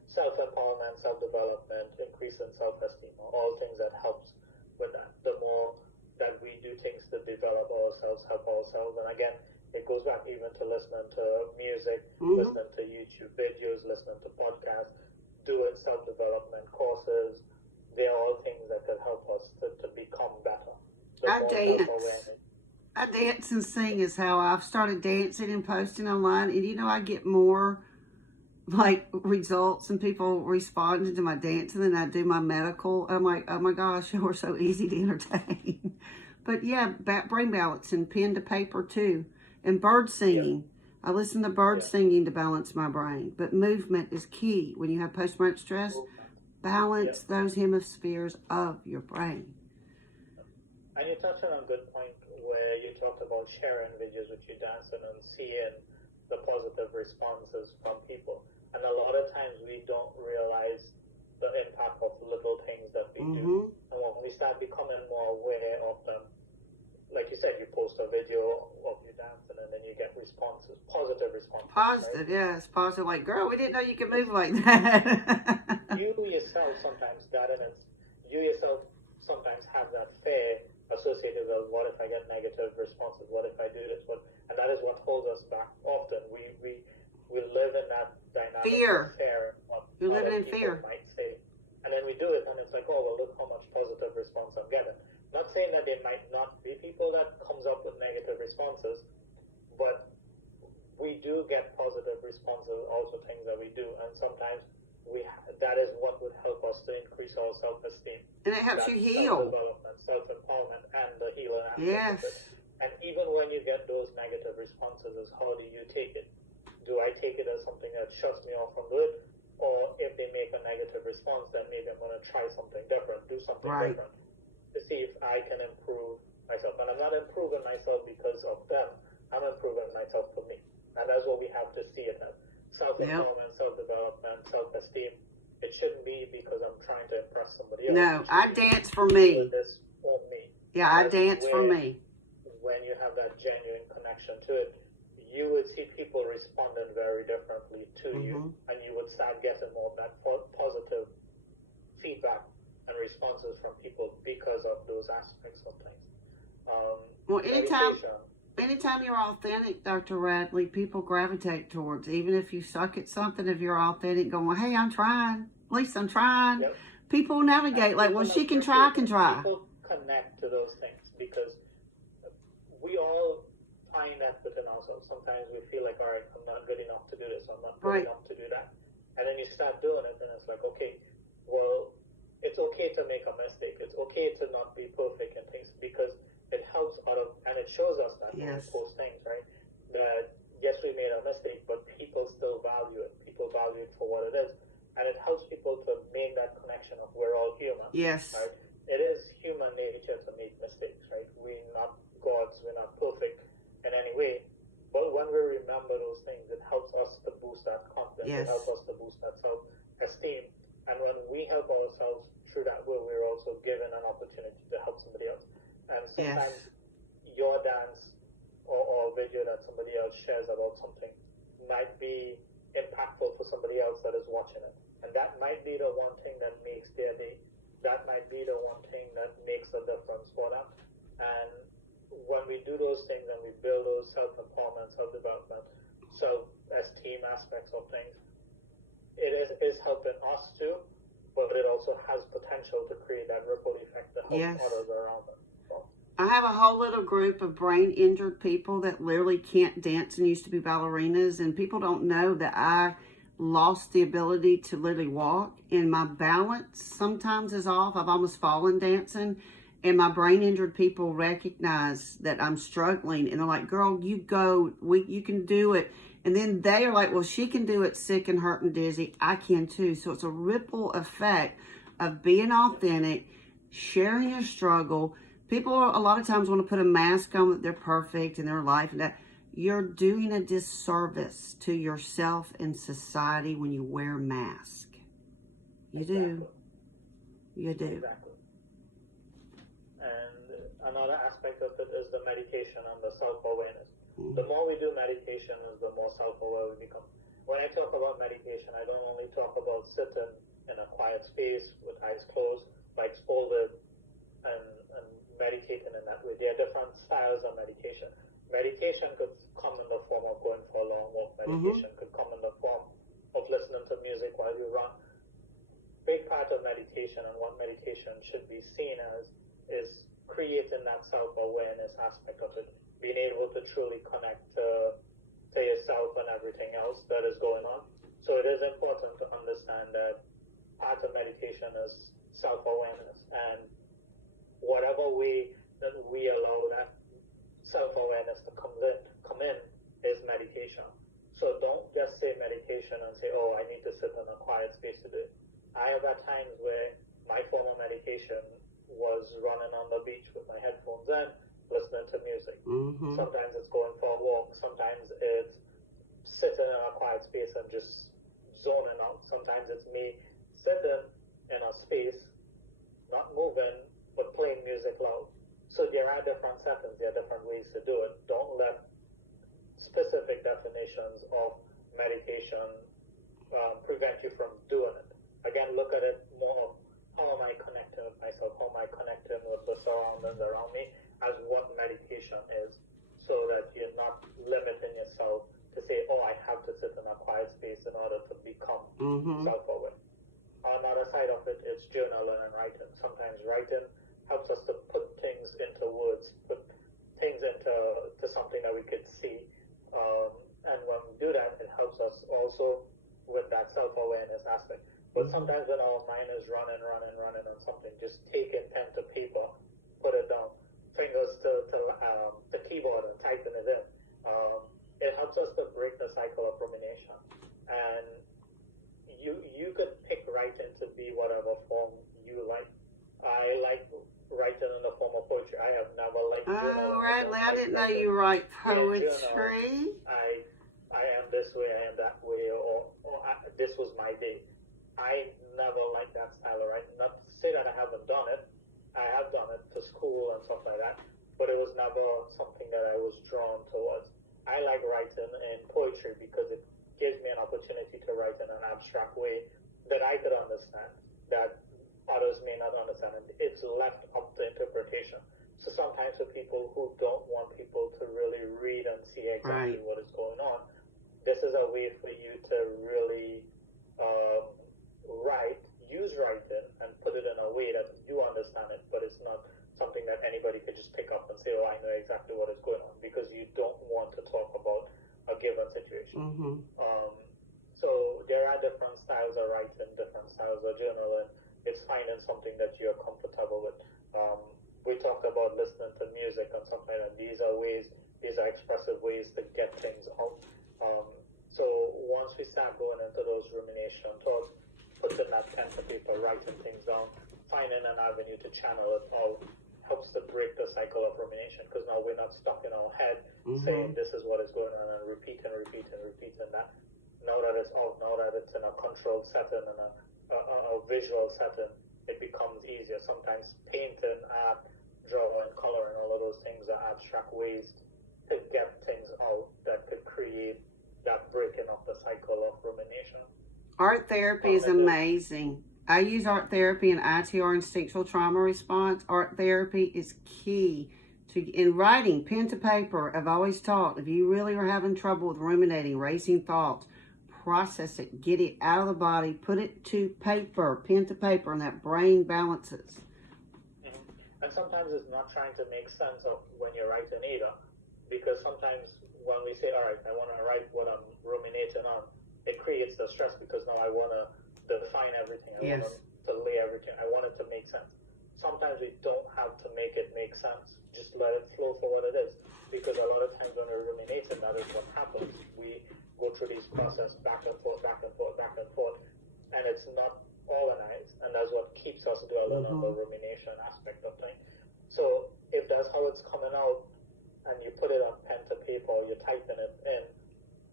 Self-empowerment, self-development, increase in self-esteem are all things that helps with that. The more that we do things to develop ourselves, help ourselves, and again, it goes back even to listening to music, listening to YouTube videos, listening to podcasts, doing self-development courses. They're all things that can help us to become better. I dance and sing is how I've started dancing and posting online. And, you know, I get more, like, results and people responding to my dancing than I do my medical. I'm like, oh, my gosh, you're so easy to entertain. But, yeah, brain balance and pen to paper, too. And bird singing. I listen to bird singing to balance my brain. But movement is key. When you have post-traumatic stress, balance those hemispheres of your brain. And you touched on a good point where you talked about sharing videos with you dancing and seeing the positive responses from people. And a lot of times we don't realize the impact of little things that we do. And when we start becoming more aware of them, like you said, you post a video of you dancing and then you get responses, positive responses. Positive, right? yes, positive. Like, girl, we didn't know you could move like that. You yourself sometimes sometimes have that fear associated with what if I get negative responses, what if I do this, and that is what holds us back often. We live in that dynamic fear. Of fear. You're living in fear. Might say, and then we do it, and it's like, oh well, look how much positive response I'm getting. Not saying that there might not be people that comes up with negative responses, but we do get positive responses, also things that we do, and sometimes that is what would help us to increase our self-esteem. And it helps you heal. Self-development, self-empowerment, and the healing aspect yes. of it. And even when you get those negative responses, is how do you take it? Do I take it as something that shuts me off from doing it? Or if they make a negative response, then maybe I'm going to try something different, do something different to see if I can improve myself. And I'm not improving myself because of them. I'm improving myself for me. And that's what we have to see it as. Self-empowerment, self-development, self-esteem. It shouldn't be because I'm trying to impress somebody else. No, I dance for me. This for me. Yeah, I dance for me. When you have that genuine connection to it, you would see people responding very differently to you, and you would start getting more of that positive feedback and responses from people because of those aspects of things. Well, anytime you're authentic, Dr. Radley, people gravitate towards. Even if you suck at something, if you're authentic, going, hey, I'm trying. At least I'm trying. Yep. People navigate like, well, she can try, I can try. People connect to those things because we all find that within ourselves. Sometimes we feel like, all right, I'm not good enough to do this. I'm not good enough to do that. And then you start doing it, and it's like, okay, well, it's okay to make a mistake. It's okay to not be perfect in things because it helps and it shows us that when we post things, right? That yes, we made a mistake, but people still value it. People value it for what it is. And it helps people to make that connection of we're all human. Yes. Right? It is human nature to make mistakes, right? We're not gods, we're not perfect in any way. But when we remember those things, it helps us to boost that confidence. It helps us to boost that self-esteem. And when we help ourselves through that way, we're also given an opportunity to help somebody else. And sometimes your dance or video that somebody else shares about something might be impactful for somebody else that is watching it. And that might be the one thing that makes their day. That might be the one thing that makes a difference for them. And when we do those things and we build those self-empowerment, self-development, self-esteem aspects of things, it is helping us too, but it also has potential to create that ripple effect to help others around us. I have a whole little group of brain injured people that literally can't dance and used to be ballerinas, and people don't know that I lost the ability to literally walk, and my balance sometimes is off. I've almost fallen dancing, and my brain injured people recognize that I'm struggling, and they're like, girl, you can do it. And then they are like, well, she can do it sick and hurt and dizzy. I can too. So it's a ripple effect of being authentic, sharing your struggle. People a lot of times want to put a mask on that they're perfect in their life, and that you're doing a disservice to yourself and society when you wear a mask. You do. You do. Exactly. And another aspect of it is the meditation and the self-awareness. The more we do meditation, is the more self-aware we become. When I talk about meditation, I don't only talk about sitting in a quiet space with eyes closed, lights folded, and meditating in that way. There are different styles of meditation. Meditation could come in the form of going for a long walk. Meditation could come in the form of listening to music while you run. Big part of meditation and what meditation should be seen as is creating that self-awareness aspect of it, being able to truly connect to yourself and everything else that is going on. So it is important to understand that part of meditation is self-awareness, and whatever way that we allow that self-awareness to come in is meditation. So don't just say meditation and say, oh, I need to sit in a quiet space to do it. I have had times where my form of meditation was running on the beach with my headphones in, listening to music. Sometimes it's going for a walk. Sometimes it's sitting in a quiet space and just zoning out. Sometimes it's me sitting in a space, not moving, but playing music loud. So there are different settings, there are different ways to do it. Don't let specific definitions of meditation prevent you from doing it. Again, look at it more of how am I connecting with myself, how am I connecting with the surroundings around me, as what meditation is, so that you're not limiting yourself to say, oh, I have to sit in a quiet space in order to become self-aware. Another side of it is journaling and writing. Sometimes writing helps us to put things into words, put things into something that we could see. And when we do that, it helps us also with that self-awareness aspect. But sometimes when our mind is running on something, just taking pen to paper, put it down, fingers to the keyboard and typing it in. It helps us to break the cycle of rumination. And you could pick writing to be whatever form you like. I like writing in the form of poetry. I have never liked journaling. Oh, Radley, I didn't know you write poetry. I am this way, I am that way, or this was my day. I never liked that style of writing. Not to say that I haven't done it. I have done it to school and stuff like that, but it was never something that I was drawn towards. I like writing in poetry because it gives me an opportunity to write in an abstract way that I could understand, that others may not understand. And it's left up to interpretation. So sometimes for people who don't want people to really read and see exactly what is going on, this is a way for you to really use writing and put it in a way that you understand it, but it's not something that anybody could just pick up and say, oh, I know exactly what is going on, because you don't want to talk about a given situation. So there are different styles of writing, different styles of journaling. It's finding something that you're comfortable with. We talked about listening to music and stuff like that. These are expressive ways to get things out. So once we start going into those rumination thoughts, putting that pen to paper, writing things down, finding an avenue to channel it out helps to break the cycle of rumination, because now we're not stuck in our head saying this is what is going on and repeating that. Now that it's out, now that it's in a controlled setting and a visual setting, it becomes easier. Sometimes painting, art, drawing, coloring, all of those things are abstract ways to get things out that could create that breaking of the cycle of rumination. Art therapy is amazing. I use art therapy in ITR, instinctual trauma response. Art therapy is key in writing, pen to paper. I've always taught, if you really are having trouble with ruminating, racing thoughts, process it, get it out of the body, put it to paper, pen to paper, and that brain balances. And sometimes it's not trying to make sense of when you're writing either, because sometimes when we say, all right, I want to write what I'm ruminating on, it creates the stress, because now I want to define everything. I want to lay everything. I want it to make sense. Sometimes we don't have to make it make sense. Just let it flow for what it is. Because a lot of times when we're ruminating, that is what happens. We go through these processes back and forth, and it's not organized. And that's what keeps us dwelling on the rumination aspect of things. So if that's how it's coming out, and you put it on pen to paper, or you're typing it in,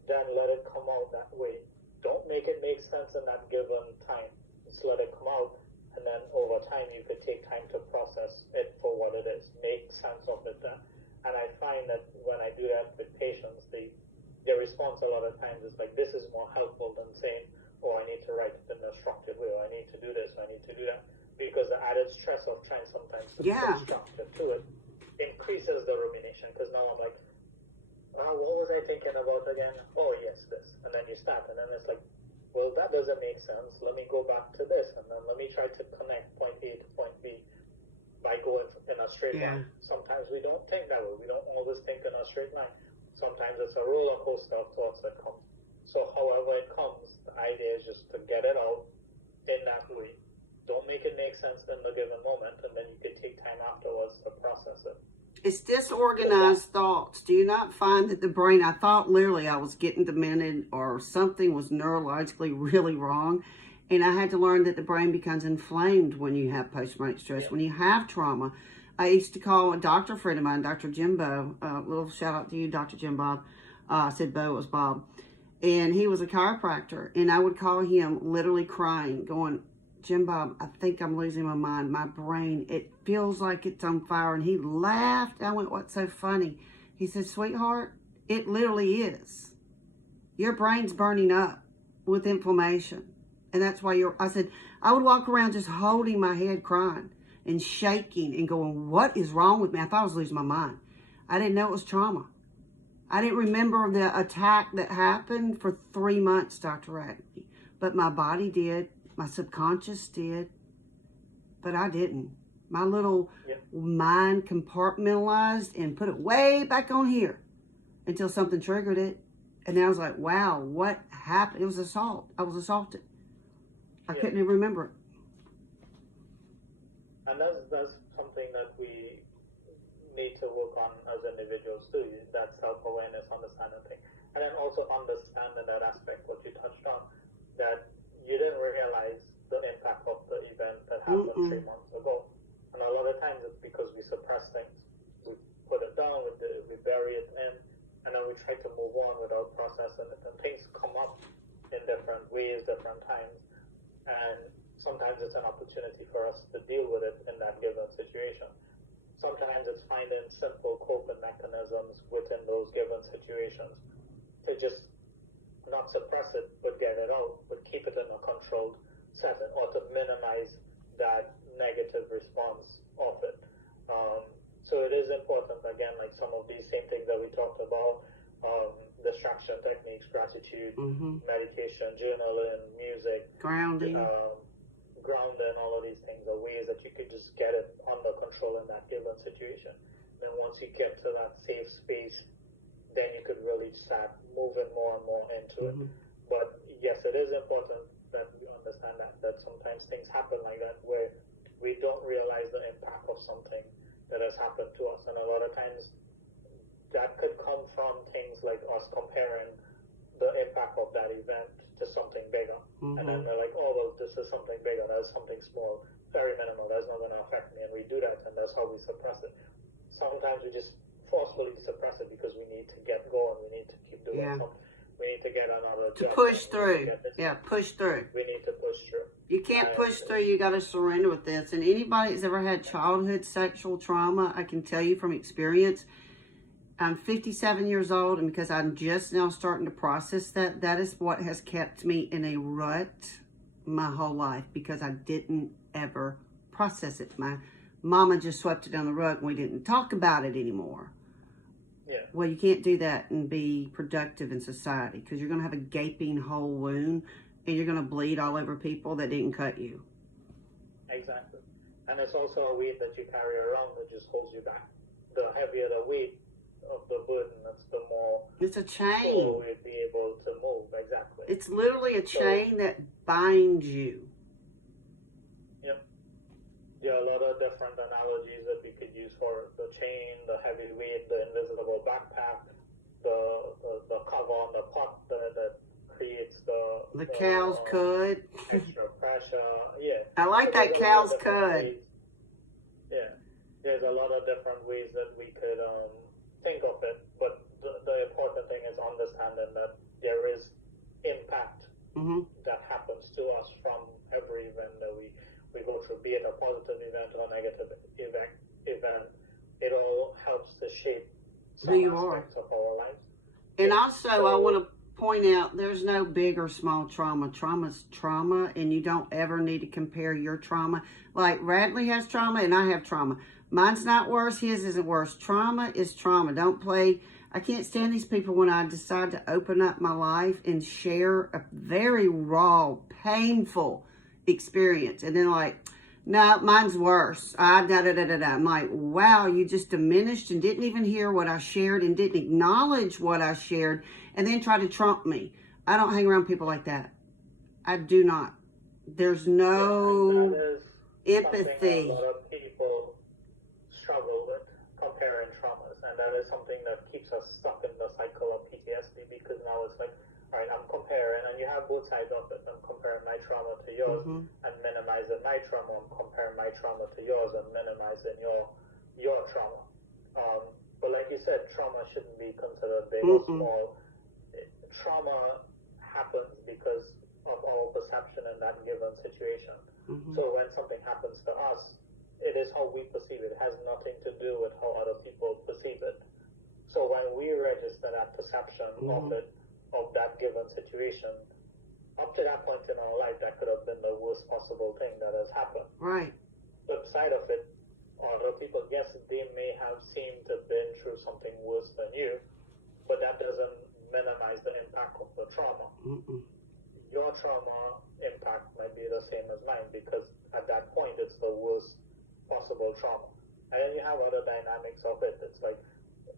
then let it come out that way. Don't make it make sense in that given time. Just let it come out and then over time you could take time to process it for what it is, make sense of it. And I find that when I do that with patients, their response a lot of times is like, this is more helpful than saying, oh, I need to write it in a structured way, or I need to do this, or I need to do that. Because the added stress of trying sometimes to put structure to it increases the rumination. Because now I'm like, what was I thinking about again? Oh, yes, this. And then you start, and then it's like, well, that doesn't make sense. Let me go back to this, and then let me try to connect point A to point B by going in a straight line. Sometimes we don't think that way. We don't always think in a straight line. Sometimes it's a roller coaster of thoughts that comes. So however it comes, the idea is just to get it out in that way. Don't make it make sense in the given moment, and then you can take time afterwards to process it. It's disorganized thoughts. Do you not find that the brain, I thought literally I was getting demented or something was neurologically really wrong. And I had to learn that the brain becomes inflamed when you have post-traumatic stress, when you have trauma. I used to call a doctor friend of mine, Dr. Jimbo, little shout out to you, Dr. Jim Bob. I said Bo, it was Bob. And he was a chiropractor. And I would call him literally crying, going, Jim Bob, I think I'm losing my mind. My brain, it feels like it's on fire. And he laughed. I went, what's so funny? He said, sweetheart, it literally is. Your brain's burning up with inflammation. And that's why I said, I would walk around just holding my head crying and shaking and going, what is wrong with me? I thought I was losing my mind. I didn't know it was trauma. I didn't remember the attack that happened for 3 months, Dr. Radley. But my body did. My subconscious did. But I didn't. My little mind compartmentalized and put it way back on here until something triggered it. And then I was like, wow, what happened? It was assault. I was assaulted. I couldn't even remember it. And that's something that we need to work on as individuals too. That self-awareness, understanding thing. And then also understanding that aspect, what you touched on, that you didn't realize the impact of the event that happened 3 months ago. And a lot of times it's because we suppress things. We put it down, we bury it in, and then we try to move on without processing it. And things come up in different ways, different times. And sometimes it's an opportunity for us to deal with it in that given situation. Sometimes it's finding simple coping mechanisms within those given situations to just not suppress it, but get it out, but keep it in a controlled setting, or to minimize that negative response of it. So it is important, again, like some of these same things that we talked about, distraction techniques, gratitude, meditation, journaling, music, grounding, all of these things are ways that you could just get it under control in that given situation. Then once you get to that safe space, then you could really start moving more and more into it. But yes, it is important that we understand that sometimes things happen like that where we don't realize the impact of something that has happened to us. And a lot of times that could come from things like us comparing the impact of that event to something bigger. And then they're like, oh, well, this is something bigger, that's something small, very minimal, that's not going to affect me. And we do that, and that's how we suppress it. Sometimes we just forcefully suppress it because we need to get going, we need to keep doing something. We need to get another job. To push through. Push through. We need to push through. You can't push through. You got to surrender with this. And anybody that's ever had childhood sexual trauma, I can tell you from experience, I'm 57 years old, and because I'm just now starting to process that, that is what has kept me in a rut my whole life, because I didn't ever process it. My mama just swept it down the rug, and we didn't talk about it anymore. Well, you can't do that and be productive in society, because you're going to have a gaping whole wound, and you're going to bleed all over people that didn't cut you. Exactly. And it's also a weight that you carry around that just holds you back. The heavier the weight of the burden, that's the more it's a chain we'll be able to move. Exactly. It's literally a chain that binds you. There are a lot of different analogies that we could use for the chain, the heavy weight, the invisible backpack, the cover on the pot that creates the cow's cud. Extra pressure. I like that cow's cud. There's a lot of different ways that we could think of it, but the important thing is understanding that there is impact that happens to us from every event that we go go through, be it a positive event or a negative event, it all helps to shape some Who you are. aspects of our lives. And also, I want to point out there's no big or small trauma. Trauma's trauma, and you don't ever need to compare your trauma. Like Radley has trauma, and I have trauma. Mine's not worse, his isn't worse. Trauma is trauma. Don't play. I can't stand these people when I decide to open up my life and share a very raw, painful experience. And then like, no, mine's worse. I'm like, wow, you just diminished and didn't even hear what I shared and didn't acknowledge what I shared and then try to trump me. I don't hang around people like that. I do not. There's no empathy. A lot of people struggle with comparing traumas, and that is something that keeps us stuck in the cycle of PTSD, because now it's like, all right, I'm comparing, and you have both sides of it. I'm comparing my trauma to yours and minimizing my trauma. I'm comparing my trauma to yours and minimizing your trauma. But like you said, trauma shouldn't be considered big or small. Trauma happens because of our perception in that given situation. So when something happens to us, it is how we perceive it. It has nothing to do with how other people perceive it. So when we register that perception of it, of that given situation, up to that point in our life, that could have been the worst possible thing that has happened. Right. Flip side of it, other people, yes, they may have seemed to have been through something worse than you, but that doesn't minimize the impact of the trauma. Your trauma impact might be the same as mine, because at that point, it's the worst possible trauma. And then you have other dynamics of it. It's like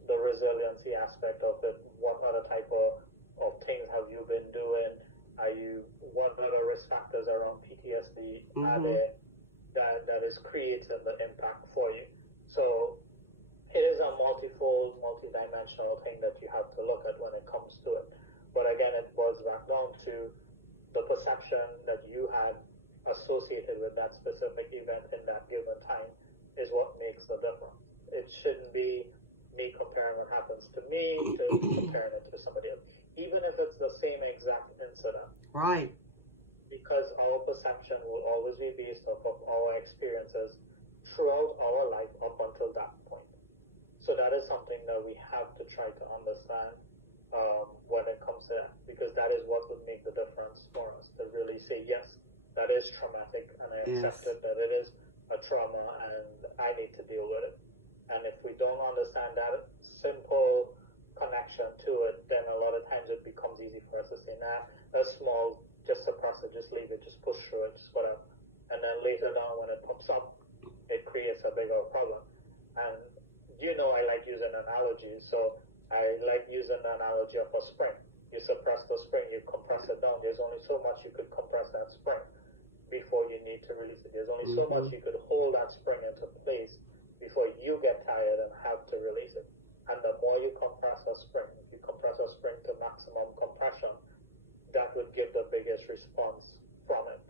the resiliency aspect of it. What other type of things have you been doing? What other risk factors around PTSD are there that is creating the impact for you? So it is a multi-dimensional thing that you have to look at when it comes to it. But again, it boils back down to the perception that you had associated with that specific event in that given time is what makes the difference. It shouldn't be me comparing what happens to me to comparing it to somebody else, even if it's the same exact incident. Right. Because our perception will always be based off of our experiences throughout our life up until that point. So that is something that we have to try to understand when it comes to that, because that is what would make the difference for us, to really say, yes, that is traumatic, and I accept it, that it is a trauma, and I need to deal with it. And if we don't understand that simple connection to it, then a lot of times it becomes easy for us to say, nah, that's small, just suppress it, just leave it, just push through it, just whatever. And then later down, when it pops up, it creates a bigger problem. And I like using analogies, so I like using the analogy of a spring. You suppress the spring, you compress it down. There's only so much you could compress that spring before you need to release it. There's only so much you could hold that spring into place before you get tired and have to release it. And the more you compress a spring, if you compress a spring to maximum compression, that would give the biggest response from it.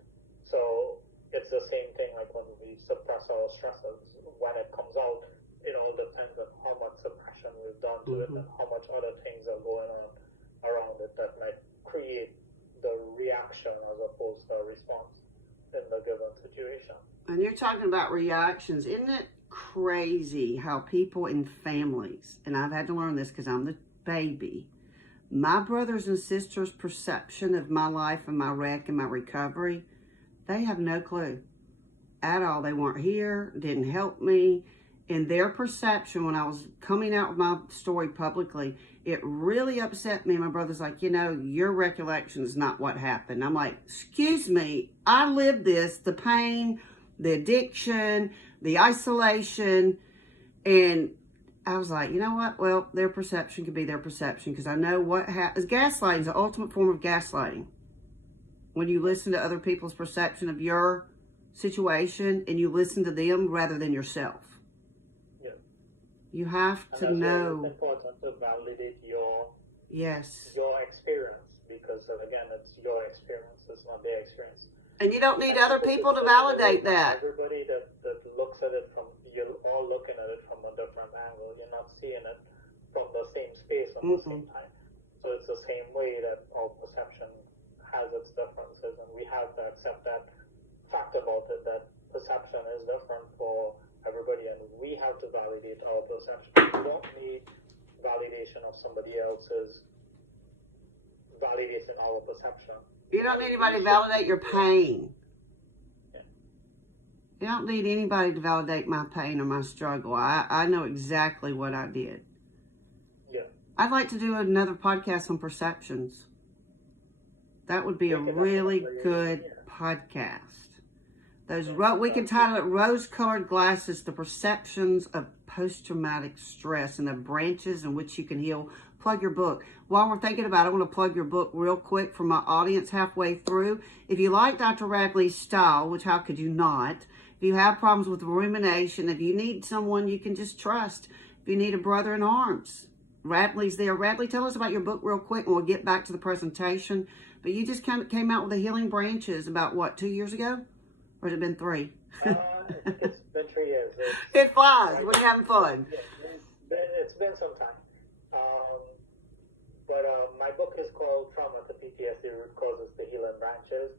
So it's the same thing like when we suppress our stresses. When it comes out, it all depends on how much suppression we've done to it and how much other things are going on around it that might create the reaction as opposed to a response in the given situation. And you're talking about reactions. Isn't it crazy how people in families, and I've had to learn this because I'm the baby, my brothers and sisters' perception of my life and my wreck and my recovery, they have no clue at all. They weren't here, didn't help me. In their perception, when I was coming out with my story publicly, it really upset me. My brother's like, your recollection is not what happened. I'm like, excuse me, I lived this, the pain, the addiction, the isolation, and I was like, you know what? Well, their perception could be their perception, because I know what happens. Gaslighting is the ultimate form of gaslighting. When you listen to other people's perception of your situation and you listen to them rather than yourself. You have to know. It's important to validate your experience, because again, it's your experience, it's not their experience. And you don't need other people to validate that. Everybody that looks at it you're all looking at it from a different angle. You're not seeing it from the same space at the same time. So it's the same way that our perception has its differences, and we have to accept that fact about it, that perception is different for everybody, and we have to validate our perception. We don't need validation of somebody else's validating our perception. You don't need anybody to validate your pain. Yeah. You don't need anybody to validate my pain or my struggle. I know exactly what I did. Yeah. I'd like to do another podcast on perceptions. That would be a really good podcast. We can title it Rose-Colored Glasses, the Perceptions of Post-Traumatic Stress and the Branches in Which You Can Heal. Plug your book. While we're thinking about it, I want to plug your book real quick for my audience halfway through. If you like Dr. Radley's style, which how could you not? If you have problems with rumination, if you need someone you can just trust, if you need a brother in arms, Radley's there. Radley, tell us about your book real quick and we'll get back to the presentation. But you just came out with the Healing Branches about, what, 2 years ago? Or has it been 3? It's been 3 years. It flies when you're having fun. Yeah, it's been some time. But my book is called Trauma to PTSD, Root Causes, the Healing Branches.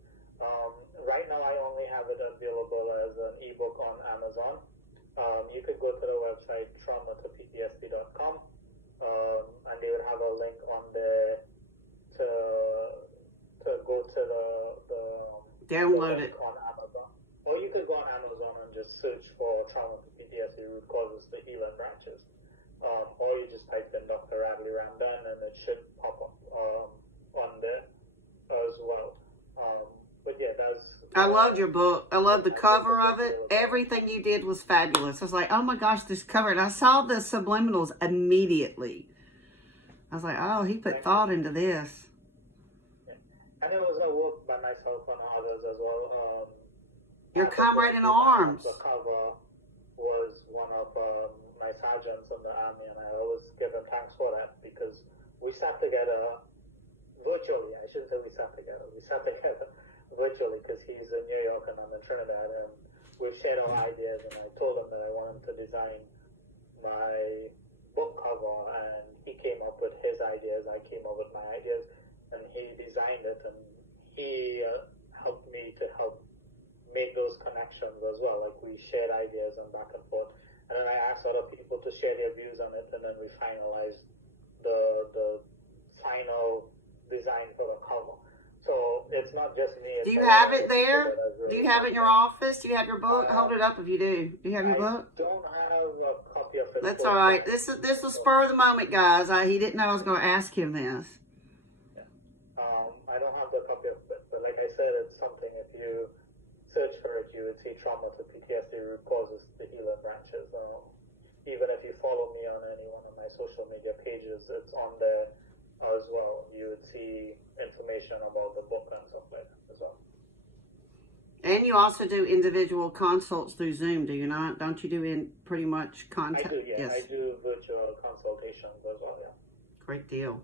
Right now, I only have it available as an ebook on Amazon. You could go to the website traumatoptsd.com, and they would have a link on there to go to the download it on Amazon. Or you could go on Amazon and just search for Trauma to PTSD, Root Causes, the Healing Branches. Or you just type in Dr. Radley Ramdhan and it should pop up on there as well. But yeah, I loved your book. I love the cover of it. Everything you did was fabulous. I was like, oh my gosh, this cover. And I saw the subliminals immediately. I was like, oh, he put thought into this. Yeah. And it was a work by myself and others as well. Your comrade in arms. The cover was one of my sergeants in the army, and I always give him thanks for that because we sat together virtually. I shouldn't say we sat together. We sat together virtually because he's in New York and I'm in Trinidad, and we've shared our ideas. And I told him that I wanted to design my book cover, and he came up with his ideas. I came up with my ideas, and he designed it, and he helped me to help make those connections as well. Like we shared ideas and back and forth. And then I asked other people to share their views on it, and then we finalized the final design for the cover. So it's not just me. Do you have it there? Do you have it in your office? Do you have your book? Hold it up if you do. Do you have your book? I don't have a copy of it. That's all right. This will spur of the moment, guys. He didn't know I was going to ask him this. Yeah. I don't have the copy of it, but like I said, it's something if you search for it, you would see Trauma to PTSD, Root Causes, the Healing Branches. Even if you follow me on any one of my social media pages, it's on there as well. You would see information about the book and stuff like that as well. And you also do individual consults through Zoom, do you not? Don't you do pretty much contact? I do, yeah. Yes. I do virtual consultations as well, yeah. Great deal.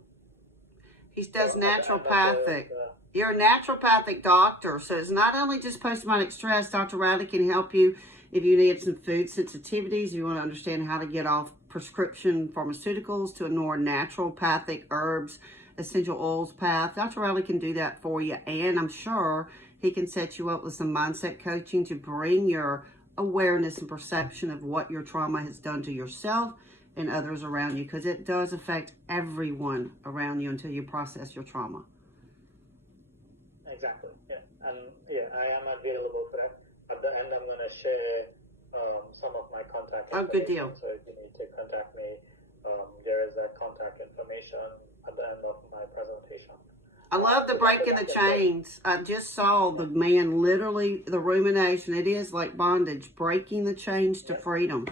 He does naturopathic. You're a naturopathic doctor, so it's not only just post-traumatic stress. Dr. Radley can help you if you need some food sensitivities, you want to understand how to get off prescription pharmaceuticals to a more naturopathic herbs, essential oils path. Dr. Radley can do that for you, and I'm sure he can set you up with some mindset coaching to bring your awareness and perception of what your trauma has done to yourself and others around you, because it does affect everyone around you until you process your trauma. Exactly, yeah. And yeah, I am available for that. At the end, I'm going to share some of my contact information. Oh, good deal. So if you need to contact me, there is that contact information at the end of my presentation. I love the breaking the chains. I just saw the man literally, the rumination. It is like bondage, breaking the chains to freedom.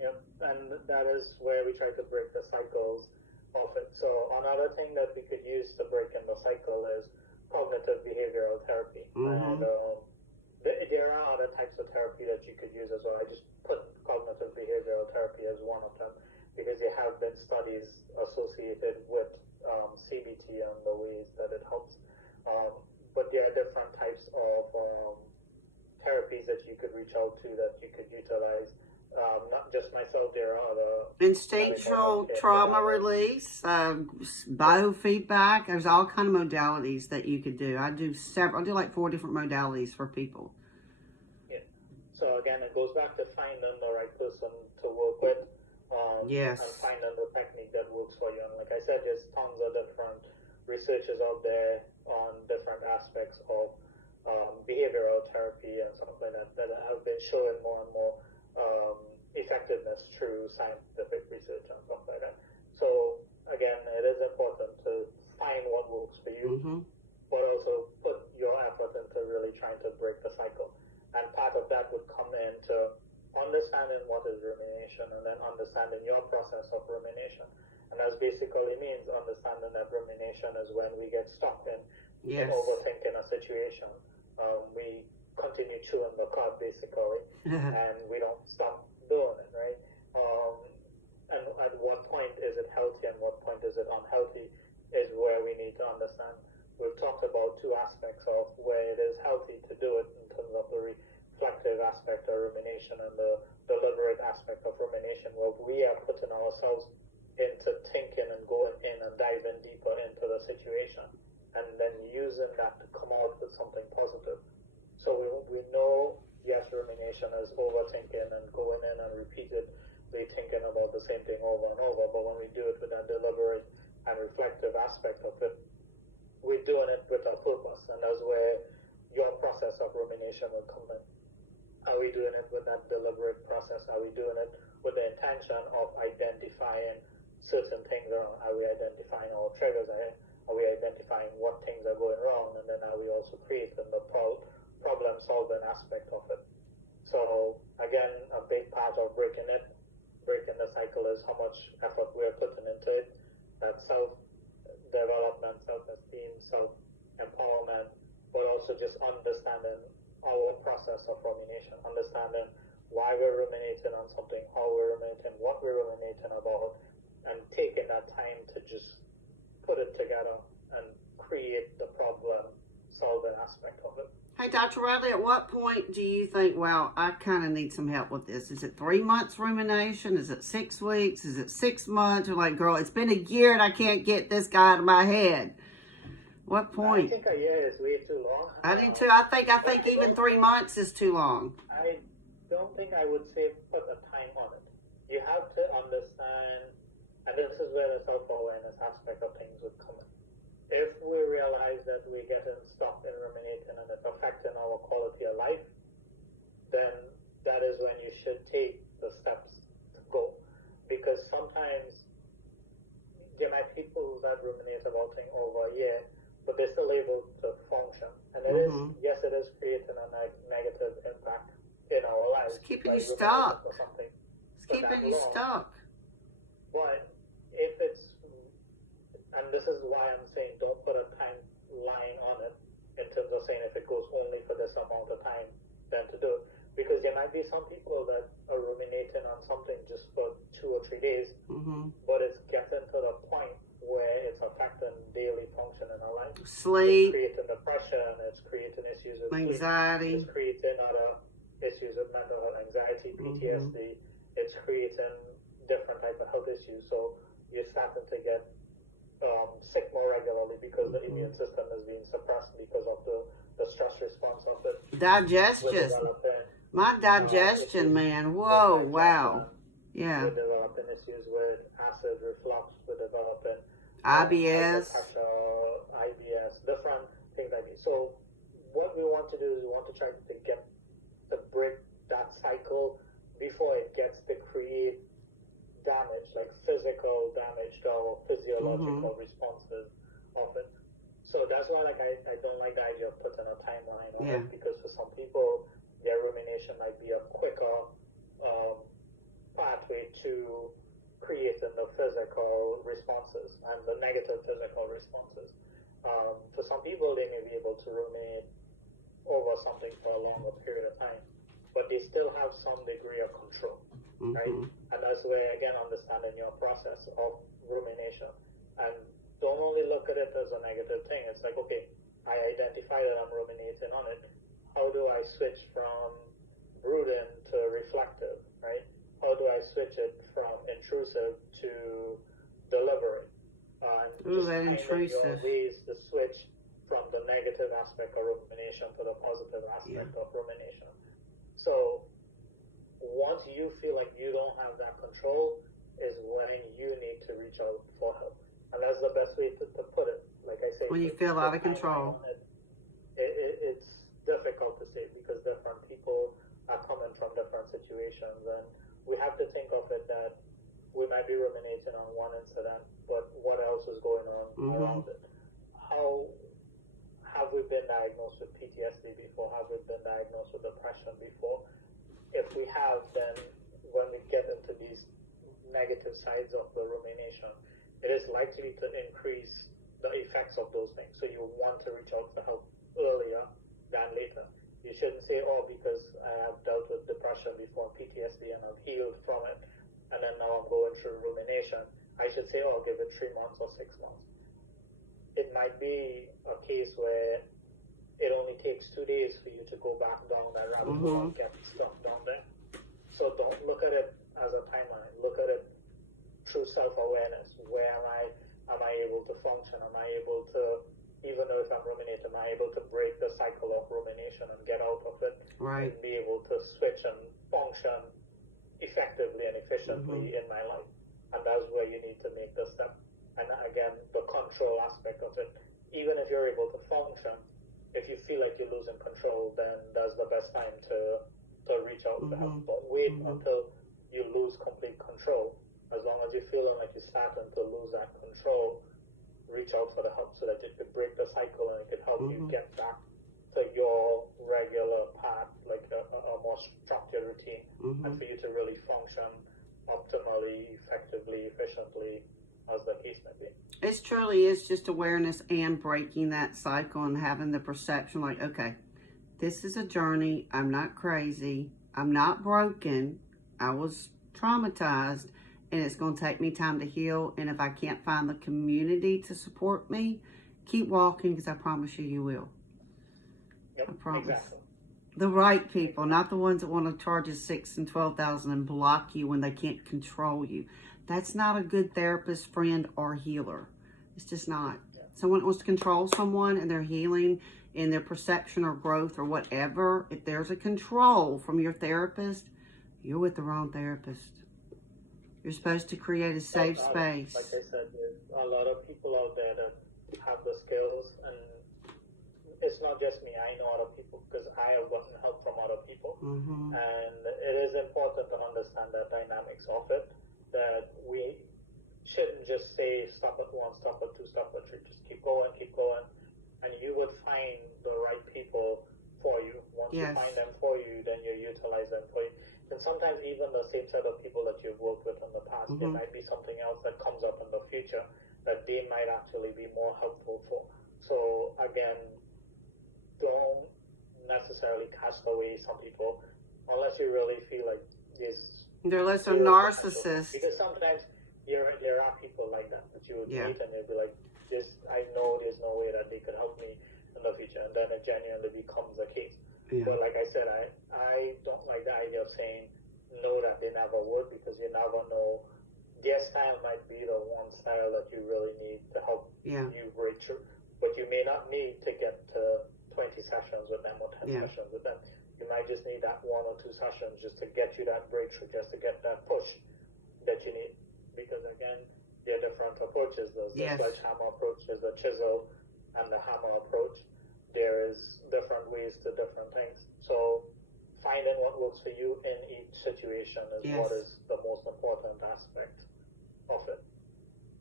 Yep, and that is where we try to break the cycles of it. So another thing that we could use to break in the cycle is cognitive behavioral therapy. Mm-hmm. And there are other types of therapy that you could use as well. I just put cognitive behavioral therapy as one of them because there have been studies associated with CBT and the ways that it helps. But there are different types of therapies that you could reach out to, that you could utilize. Not just myself, there are other instinctual trauma release, biofeedback. There's all kind of modalities that you could do. I do like 4 different modalities for people. Yeah, again, it goes back to finding the right person to work with, Yes. and finding the technique that works for you. And like I said, there's tons of different researchers out there on different aspects of behavioral therapy and stuff like that that have been showing more and more effectiveness through scientific research and stuff like that. So again, it is important to find what works for you, but also put your effort into really trying to break the cycle. And part of that would come into understanding what is rumination and then understanding your process of rumination. And that basically means understanding that rumination is when we get stuck in overthinking a situation. We continue chewing the cud basically, and we don't stop doing it, right? And at what point is it healthy and what point is it unhealthy is where we need to understand. We've talked about two aspects of where it is healthy to do it in terms of the reflective aspect of rumination and the deliberate aspect of rumination, where we are putting ourselves into thinking and going in and diving deeper into the situation and then using that to come out with something positive. So we know, yes, rumination is overthinking and going in and repeatedly thinking about the same thing over and over, but when we do it with a deliberate and reflective aspect of it, we're doing it with a purpose, and that's where your process of rumination will come in. Are we doing it with that deliberate process? Are we doing it with the intention of identifying certain things? Are we identifying our triggers? Are we identifying what things are going wrong? And then are we also creating the problem-solving aspect of it? So again, a big part of breaking the cycle is how much effort we're putting into it. That self-development, self-esteem, self-empowerment, but also just understanding our process of rumination, understanding why we're ruminating on something, how we're ruminating, what we're ruminating about, and taking that time to just put it together and create the problem-solving aspect of it. Hey, Dr. Radley, at what point do you think, well, I kind of need some help with this? Is it 3 months rumination? Is it 6 weeks? Is it 6 months? Or like, girl, it's been a year and I can't get this guy out of my head. What point? I think a year is way too long. I do too. I think even 3 months is too long. I don't think I would say put a time on it. You have to understand, and this is where the self-awareness aspect of things would come in. If we realize that we're getting stuck in ruminating and it's affecting our quality of life, then that is when you should take the steps to go. Because sometimes there might be people that ruminate about things over a year, but they're still able to function. And it is, yes, it is creating a negative impact in our lives. It's keeping you stuck. It's keeping you stuck. But if it's, and this is why I'm saying don't put a timeline on it in terms of saying if it goes only for this amount of time, then to do it. Because there might be some people that are ruminating on something just for 2 or 3 days, but it's getting to the point where it's affecting daily function in our life. Sleep. It's creating depression, it's creating issues with anxiety. Sleep, it's creating other issues with mental health, anxiety, PTSD. It's creating different type of health issues. So you're starting to get sick more regularly because the immune system is being suppressed because of the stress response of it. Digestion. My digestion, man. Whoa, wow. Yeah. We're developing issues with acid reflux. We're developing IBS. IBS, different things like this. So what we want to do is we want to try to break that cycle before it gets to create damage, like physical damage to our physiological responses of it. So that's why, like, I don't like the idea of putting a timeline on it, because for some people, their rumination might be a quicker pathway to creating the physical responses and the negative physical responses. For some people, they may be able to ruminate over something for a longer period of time, but they still have some degree of control. Right? And that's where, again, understanding your process of rumination. And don't only look at it as a negative thing. It's like, okay, I identify that I'm ruminating on it. How do I switch from brooding to reflective, right? How do I switch it from intrusive to deliberate? Ooh, that intrusive. Ways to switch from the negative aspect of rumination to the positive aspect of rumination. So you feel like you don't have that control is when you need to reach out for help. And that's the best way to put it. Like I say, when you feel out of control. It's difficult to say because different people are coming from different situations, and we have to think of it that we might be ruminating on one incident, but what else is going on around it? How have we been diagnosed with PTSD before? Have we been diagnosed with depression before? If we have, then when we get into these negative sides of the rumination, it is likely to increase the effects of those things. So you want to reach out for help earlier than later. You shouldn't say, oh, because I have dealt with depression before, PTSD, and I've healed from it, and then now I'm going through rumination. I should say, oh, I'll give it 3 months or 6 months. It might be a case where it only takes 2 days for you to go back down that rabbit hole and get stuck down there. So don't look at it as a timeline. Look at it through self-awareness. Where am I? Am I able to function? Am I able to, even though if I'm ruminating, am I able to break the cycle of rumination and get out of it? Right. And be able to switch and function effectively and efficiently in my life. And that's where you need to make the step. And again, the control aspect of it. Even if you're able to function, if you feel like you're losing control, then that's the best time to reach out for help. Don't wait until you lose complete control. As long as you're feeling like you're starting to lose that control, reach out for the help so that it could break the cycle and it could help you get back to your regular path, like a more structured routine, and for you to really function optimally, effectively, efficiently, as the case may be. It truly is just awareness and breaking that cycle and having the perception like, okay, this is a journey. I'm not crazy. I'm not broken. I was traumatized, and it's going to take me time to heal. And if I can't find the community to support me, keep walking, because I promise you, you will. Yep, I promise. Exactly. The right people, not the ones that want to charge you $6,000 and $12,000 and block you when they can't control you. That's not a good therapist, friend, or healer. It's just not. Yeah. Someone wants to control someone and their healing in their perception or growth or whatever. If there's a control from your therapist, you're with the wrong therapist. You're supposed to create a safe space. Like I said, there's a lot of people out there that have the skills, and it's not just me. I know other people because I have gotten help from other people. And it is important to understand the dynamics of it, that we shouldn't just say stop at 1, stop at 2, stop at 3, just keep going, and you would find the right people for you. Once you find them for you, then you utilize them for you. And sometimes even the same set of people that you've worked with in the past, there might be something else that comes up in the future that they might actually be more helpful for. So again, don't necessarily cast away some people unless you really feel like they're lesser narcissists. Because sometimes there are people like that you would meet and they'd be like, I know there's no way that they could help me in the future, and then it genuinely becomes a case. But like I said, I don't like the idea of saying no that they never would, because you never know. Their style might be the one style that you really need to help you break through, but you may not need to get to 20 sessions with them or 10 sessions with them. You might just need that 1 or 2 sessions just to get you that breakthrough, just to get that push that you need. Because again, there are different approaches. There's the sledgehammer approach, there's the chisel and the hammer approach. There is different ways to different things. So finding what works for you in each situation is what is the most important aspect of it.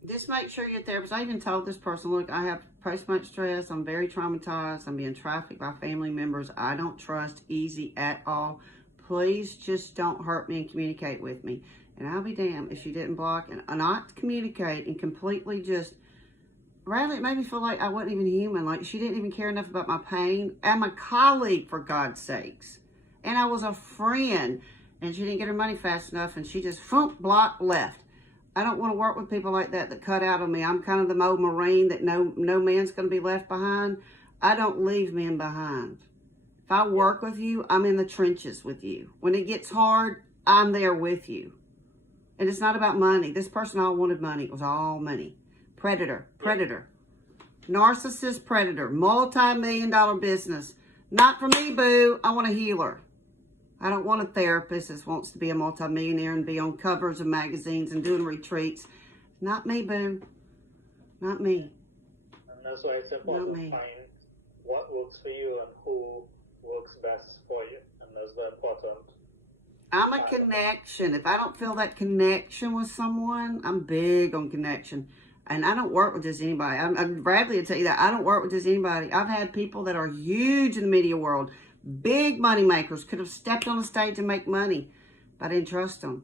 Just make sure your therapist, I even told this person, look, I have post-traumatic stress. I'm very traumatized. I'm being trafficked by family members I don't trust easy at all. Please just don't hurt me and communicate with me. And I'll be damned if she didn't block and not communicate and completely just, Radley, it made me feel like I wasn't even human. Like she didn't even care enough about my pain. I'm a colleague, for God's sakes. And I was a friend. And she didn't get her money fast enough. And she just, blocked, left. I don't want to work with people like that cut out on me. I'm kind of the old Marine that no man's going to be left behind. I don't leave men behind. If I work with you, I'm in the trenches with you. When it gets hard, I'm there with you. And it's not about money. This person all wanted money. It was all money. Predator. Narcissist predator. Multi-million-dollar business. Not for me, boo. I want a healer. I don't want a therapist that wants to be a multimillionaire and be on covers of magazines and doing retreats. Not me, boo. Not me. And that's why it's important to find what works for you and who works best for you. And that's the important. I'm a connection. If I don't feel that connection with someone, I'm big on connection. And I don't work with just anybody. Radley will tell you that. I don't work with just anybody. I've had people that are huge in the media world, big money makers, could have stepped on the stage and make money, but I didn't trust them.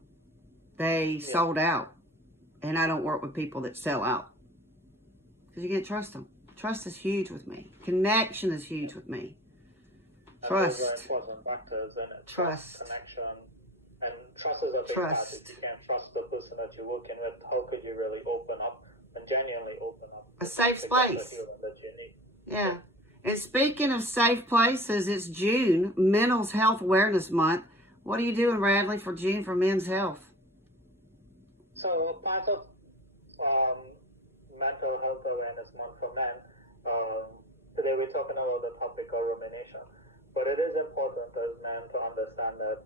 They sold out. And I don't work with people that sell out. Because you can't trust them. Trust is huge with me. Connection is huge with me. Trust. Those are important factors in it. Trust. Connection. And trust is a big part. If you can't trust the person that you're working with, how could you really open up and genuinely open up? A safe space. That you need. Yeah. And speaking of safe places, it's June, Mental Health Awareness Month. What are you doing, Radley, for June for men's health? So part of Mental Health Awareness Month for men, today we're talking about the topic of rumination. But it is important as men to understand that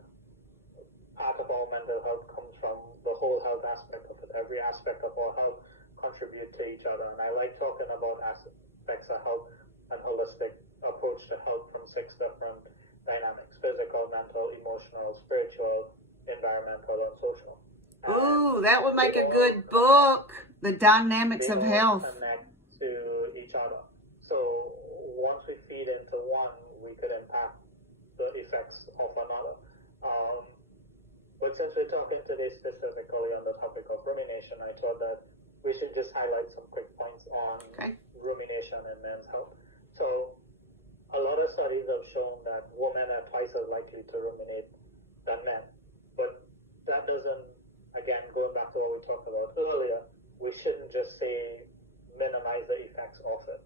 part of our mental health comes from the whole health aspect of it. Every aspect of our health contribute to each other. And I like talking about aspects of health and holistic approach to health from 6 different dynamics: physical, mental, emotional, spiritual, environmental, and social. Ooh, that would make a good book. The Dynamics of Health. Connect to each other. So once we feed into one, we could impact the effects of another. But since we're talking today specifically on the topic of rumination, I thought that we should just highlight some quick points on rumination and men's health. So a lot of studies have shown that women are twice as likely to ruminate than men. But that doesn't, again, going back to what we talked about earlier, we shouldn't just say minimize the effects of it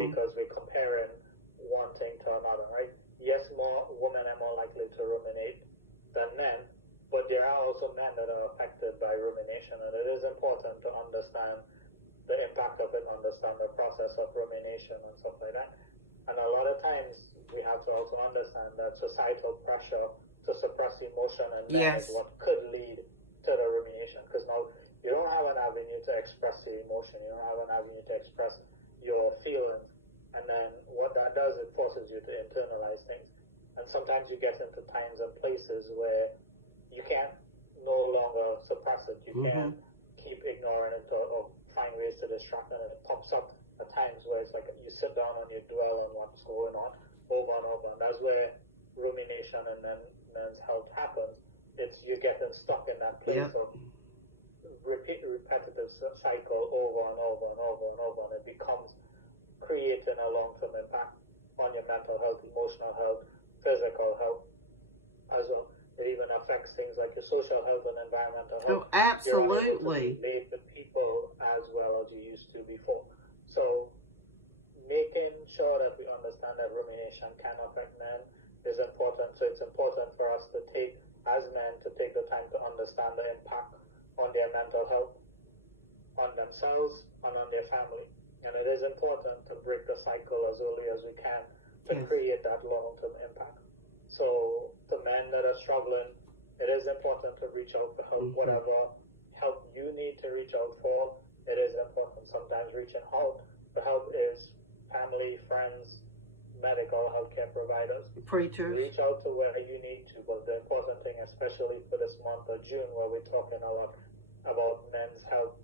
because we're comparing one thing to another, right? Yes, more women are more likely to ruminate than men, but there are also men that are affected by rumination, and it is important to understand the impact of it, understand the process of rumination and stuff like that. And a lot of times we have to also understand that societal pressure to suppress emotion and men is what could lead to the rumination, because now you don't have an avenue to express your emotion, you don't have an avenue to express your feelings, and then what that does, it forces you to internalize things. And sometimes you get into times and places where you can't no longer suppress it, you can't keep ignoring it or find ways to distract it, and it pops up at times where it's like you sit down and you dwell on what's going on over and over, and that's where rumination and then men's health happens. It's you getting stuck in that place of repetitive cycle over and over and over and over, and it becomes creating a long-term impact on your mental health, emotional health, physical health as well. It even affects things like your social health and environmental health. Oh, absolutely. You're unable to relate to people as well as you used to before. So making sure that we understand that rumination can affect men is important. So it's important for us to take, as men, to take the time to understand the impact on their mental health, on themselves, and on their family. And it is important to break the cycle as early as we can to create that long-term impact. So the men that are struggling, it is important to reach out for help. Whatever help you need to reach out for, it is important. Sometimes reaching out for help is family, friends, medical healthcare providers. Preachers. Reach out to where you need to, but the important thing, especially for this month of June, where we're talking a lot about men's health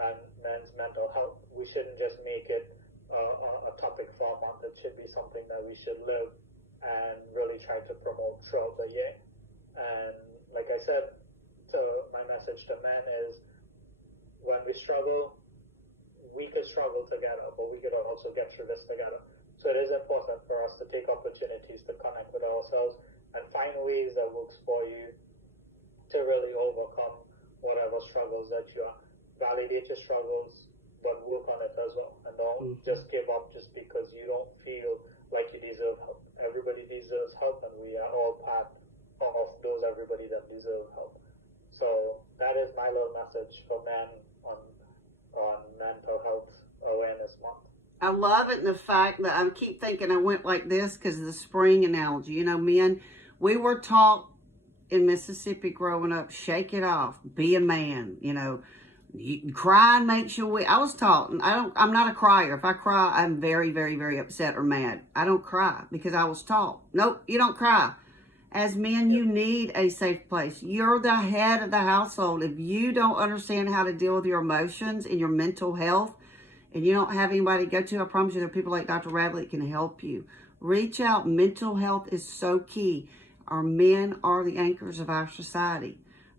and men's mental health, we shouldn't just make it a topic for a month. It should be something that we should live and really try to promote throughout the year. And like I said, my message to men is, when we struggle, we could struggle together, but we could also get through this together. So it is important for us to take opportunities to connect with ourselves and find ways that works for you to really overcome whatever struggles that you are. Validate your struggles, but work on it as well. And don't just give up just because you don't feel like you deserve help. Everybody deserves help, and we are all part of those everybody that deserve help. So that is my little message for men on Mental Health Awareness Month. I love it, and the fact that I keep thinking I went like this because of the spring analogy. You know, men, we were taught in Mississippi growing up, shake it off, be a man, you know. Crying makes you weak. I was taught, I'm not a crier. If I cry, I'm very, very, very upset or mad. I don't cry because I was taught, nope, you don't cry. As men, you need a safe place. You're the head of the household. If you don't understand how to deal with your emotions and your mental health, and you don't have anybody to go to, I promise you there are people like Dr. Radley that can help you. Reach out. Mental health is so key. Our men are the anchors of our society.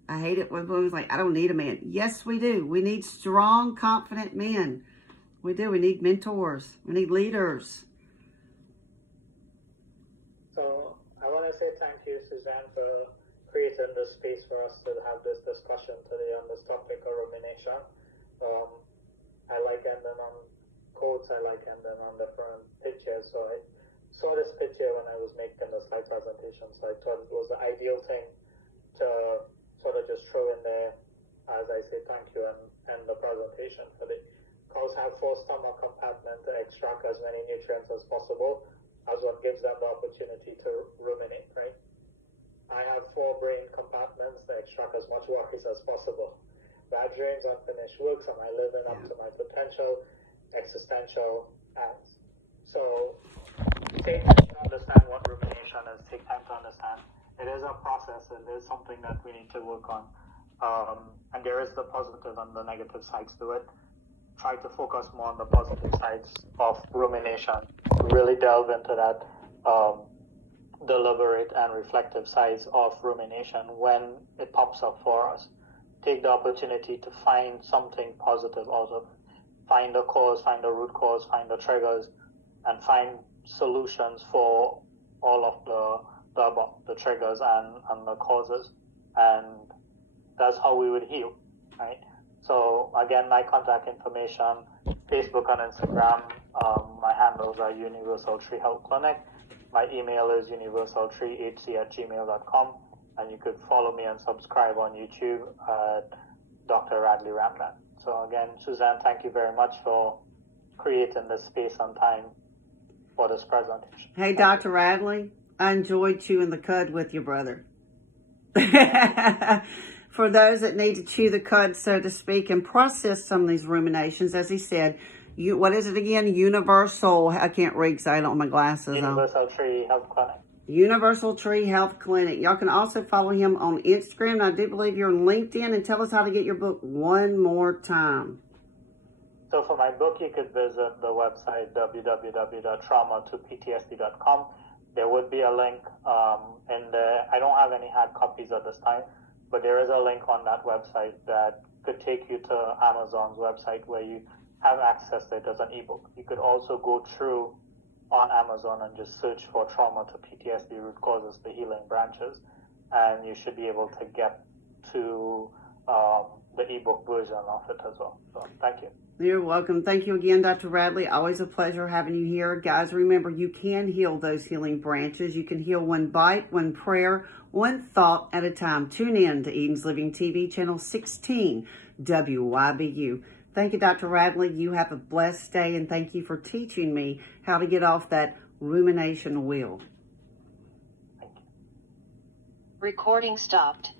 I hate it when women's like, I don't need a man. Yes, we do. We need strong, confident men. We do. We need mentors. We need leaders. So I want to say thank you, Suzanne, for creating this space for us to have this discussion today on this topic of rumination. I like ending on quotes. I like ending on different pictures. So I saw this picture when I was making the slide presentation. So I thought it was the ideal thing to sort of just throw in there as I say thank you and end the presentation for the cows have 4 stomach compartments to extract as many nutrients as possible, as what gives them the opportunity to ruminate, right? I have 4 brain compartments to extract as much worries as possible. Bad dreams, unfinished work, am I living up to my potential, existential acts? So take time to understand what rumination is, take time to understand. It is a process, it is something that we need to work on. And there is the positive and the negative sides to it. Try to focus more on the positive sides of rumination. Really delve into that deliberate and reflective sides of rumination when it pops up for us. Take the opportunity to find something positive out of it. Find the cause, find the root cause, find the triggers, and find solutions for all of the triggers and the causes. And that's how we would heal, right? So again, my contact information, Facebook and Instagram, my handles are Universal Tree Health Clinic. My email is universaltreehc@gmail.com, and you could follow me and subscribe on YouTube at Dr. Radley Ramdhan. So again, Suzanne, thank you very much for creating this space and time for this presentation. Hey, Dr. Radley, I enjoyed chewing the cud with you, brother. For those that need to chew the cud, so to speak, and process some of these ruminations, as he said, what is it again? Universal, I can't read because I don't have my glasses Universal Tree Health Clinic. Universal Tree Health Clinic. Y'all can also follow him on Instagram. I do believe you're on LinkedIn. And tell us how to get your book one more time. So for my book, you could visit the website www.traumatoptsd.com. There would be a link in there. I don't have any hard copies at this time, but there is a link on that website that could take you to Amazon's website where you have access to it as an ebook. You could also go through on Amazon and just search for trauma to PTSD root causes, the healing branches, and you should be able to get to the ebook version of it as well. So thank you. You're welcome. Thank you again, Dr. Radley. Always a pleasure having you here. Guys, remember, you can heal those healing branches. You can heal one bite, one prayer, one thought at a time. Tune in to Eden's Living TV, channel 16, WYBU. Thank you, Dr. Radley. You have a blessed day, and thank you for teaching me how to get off that rumination wheel. Recording stopped.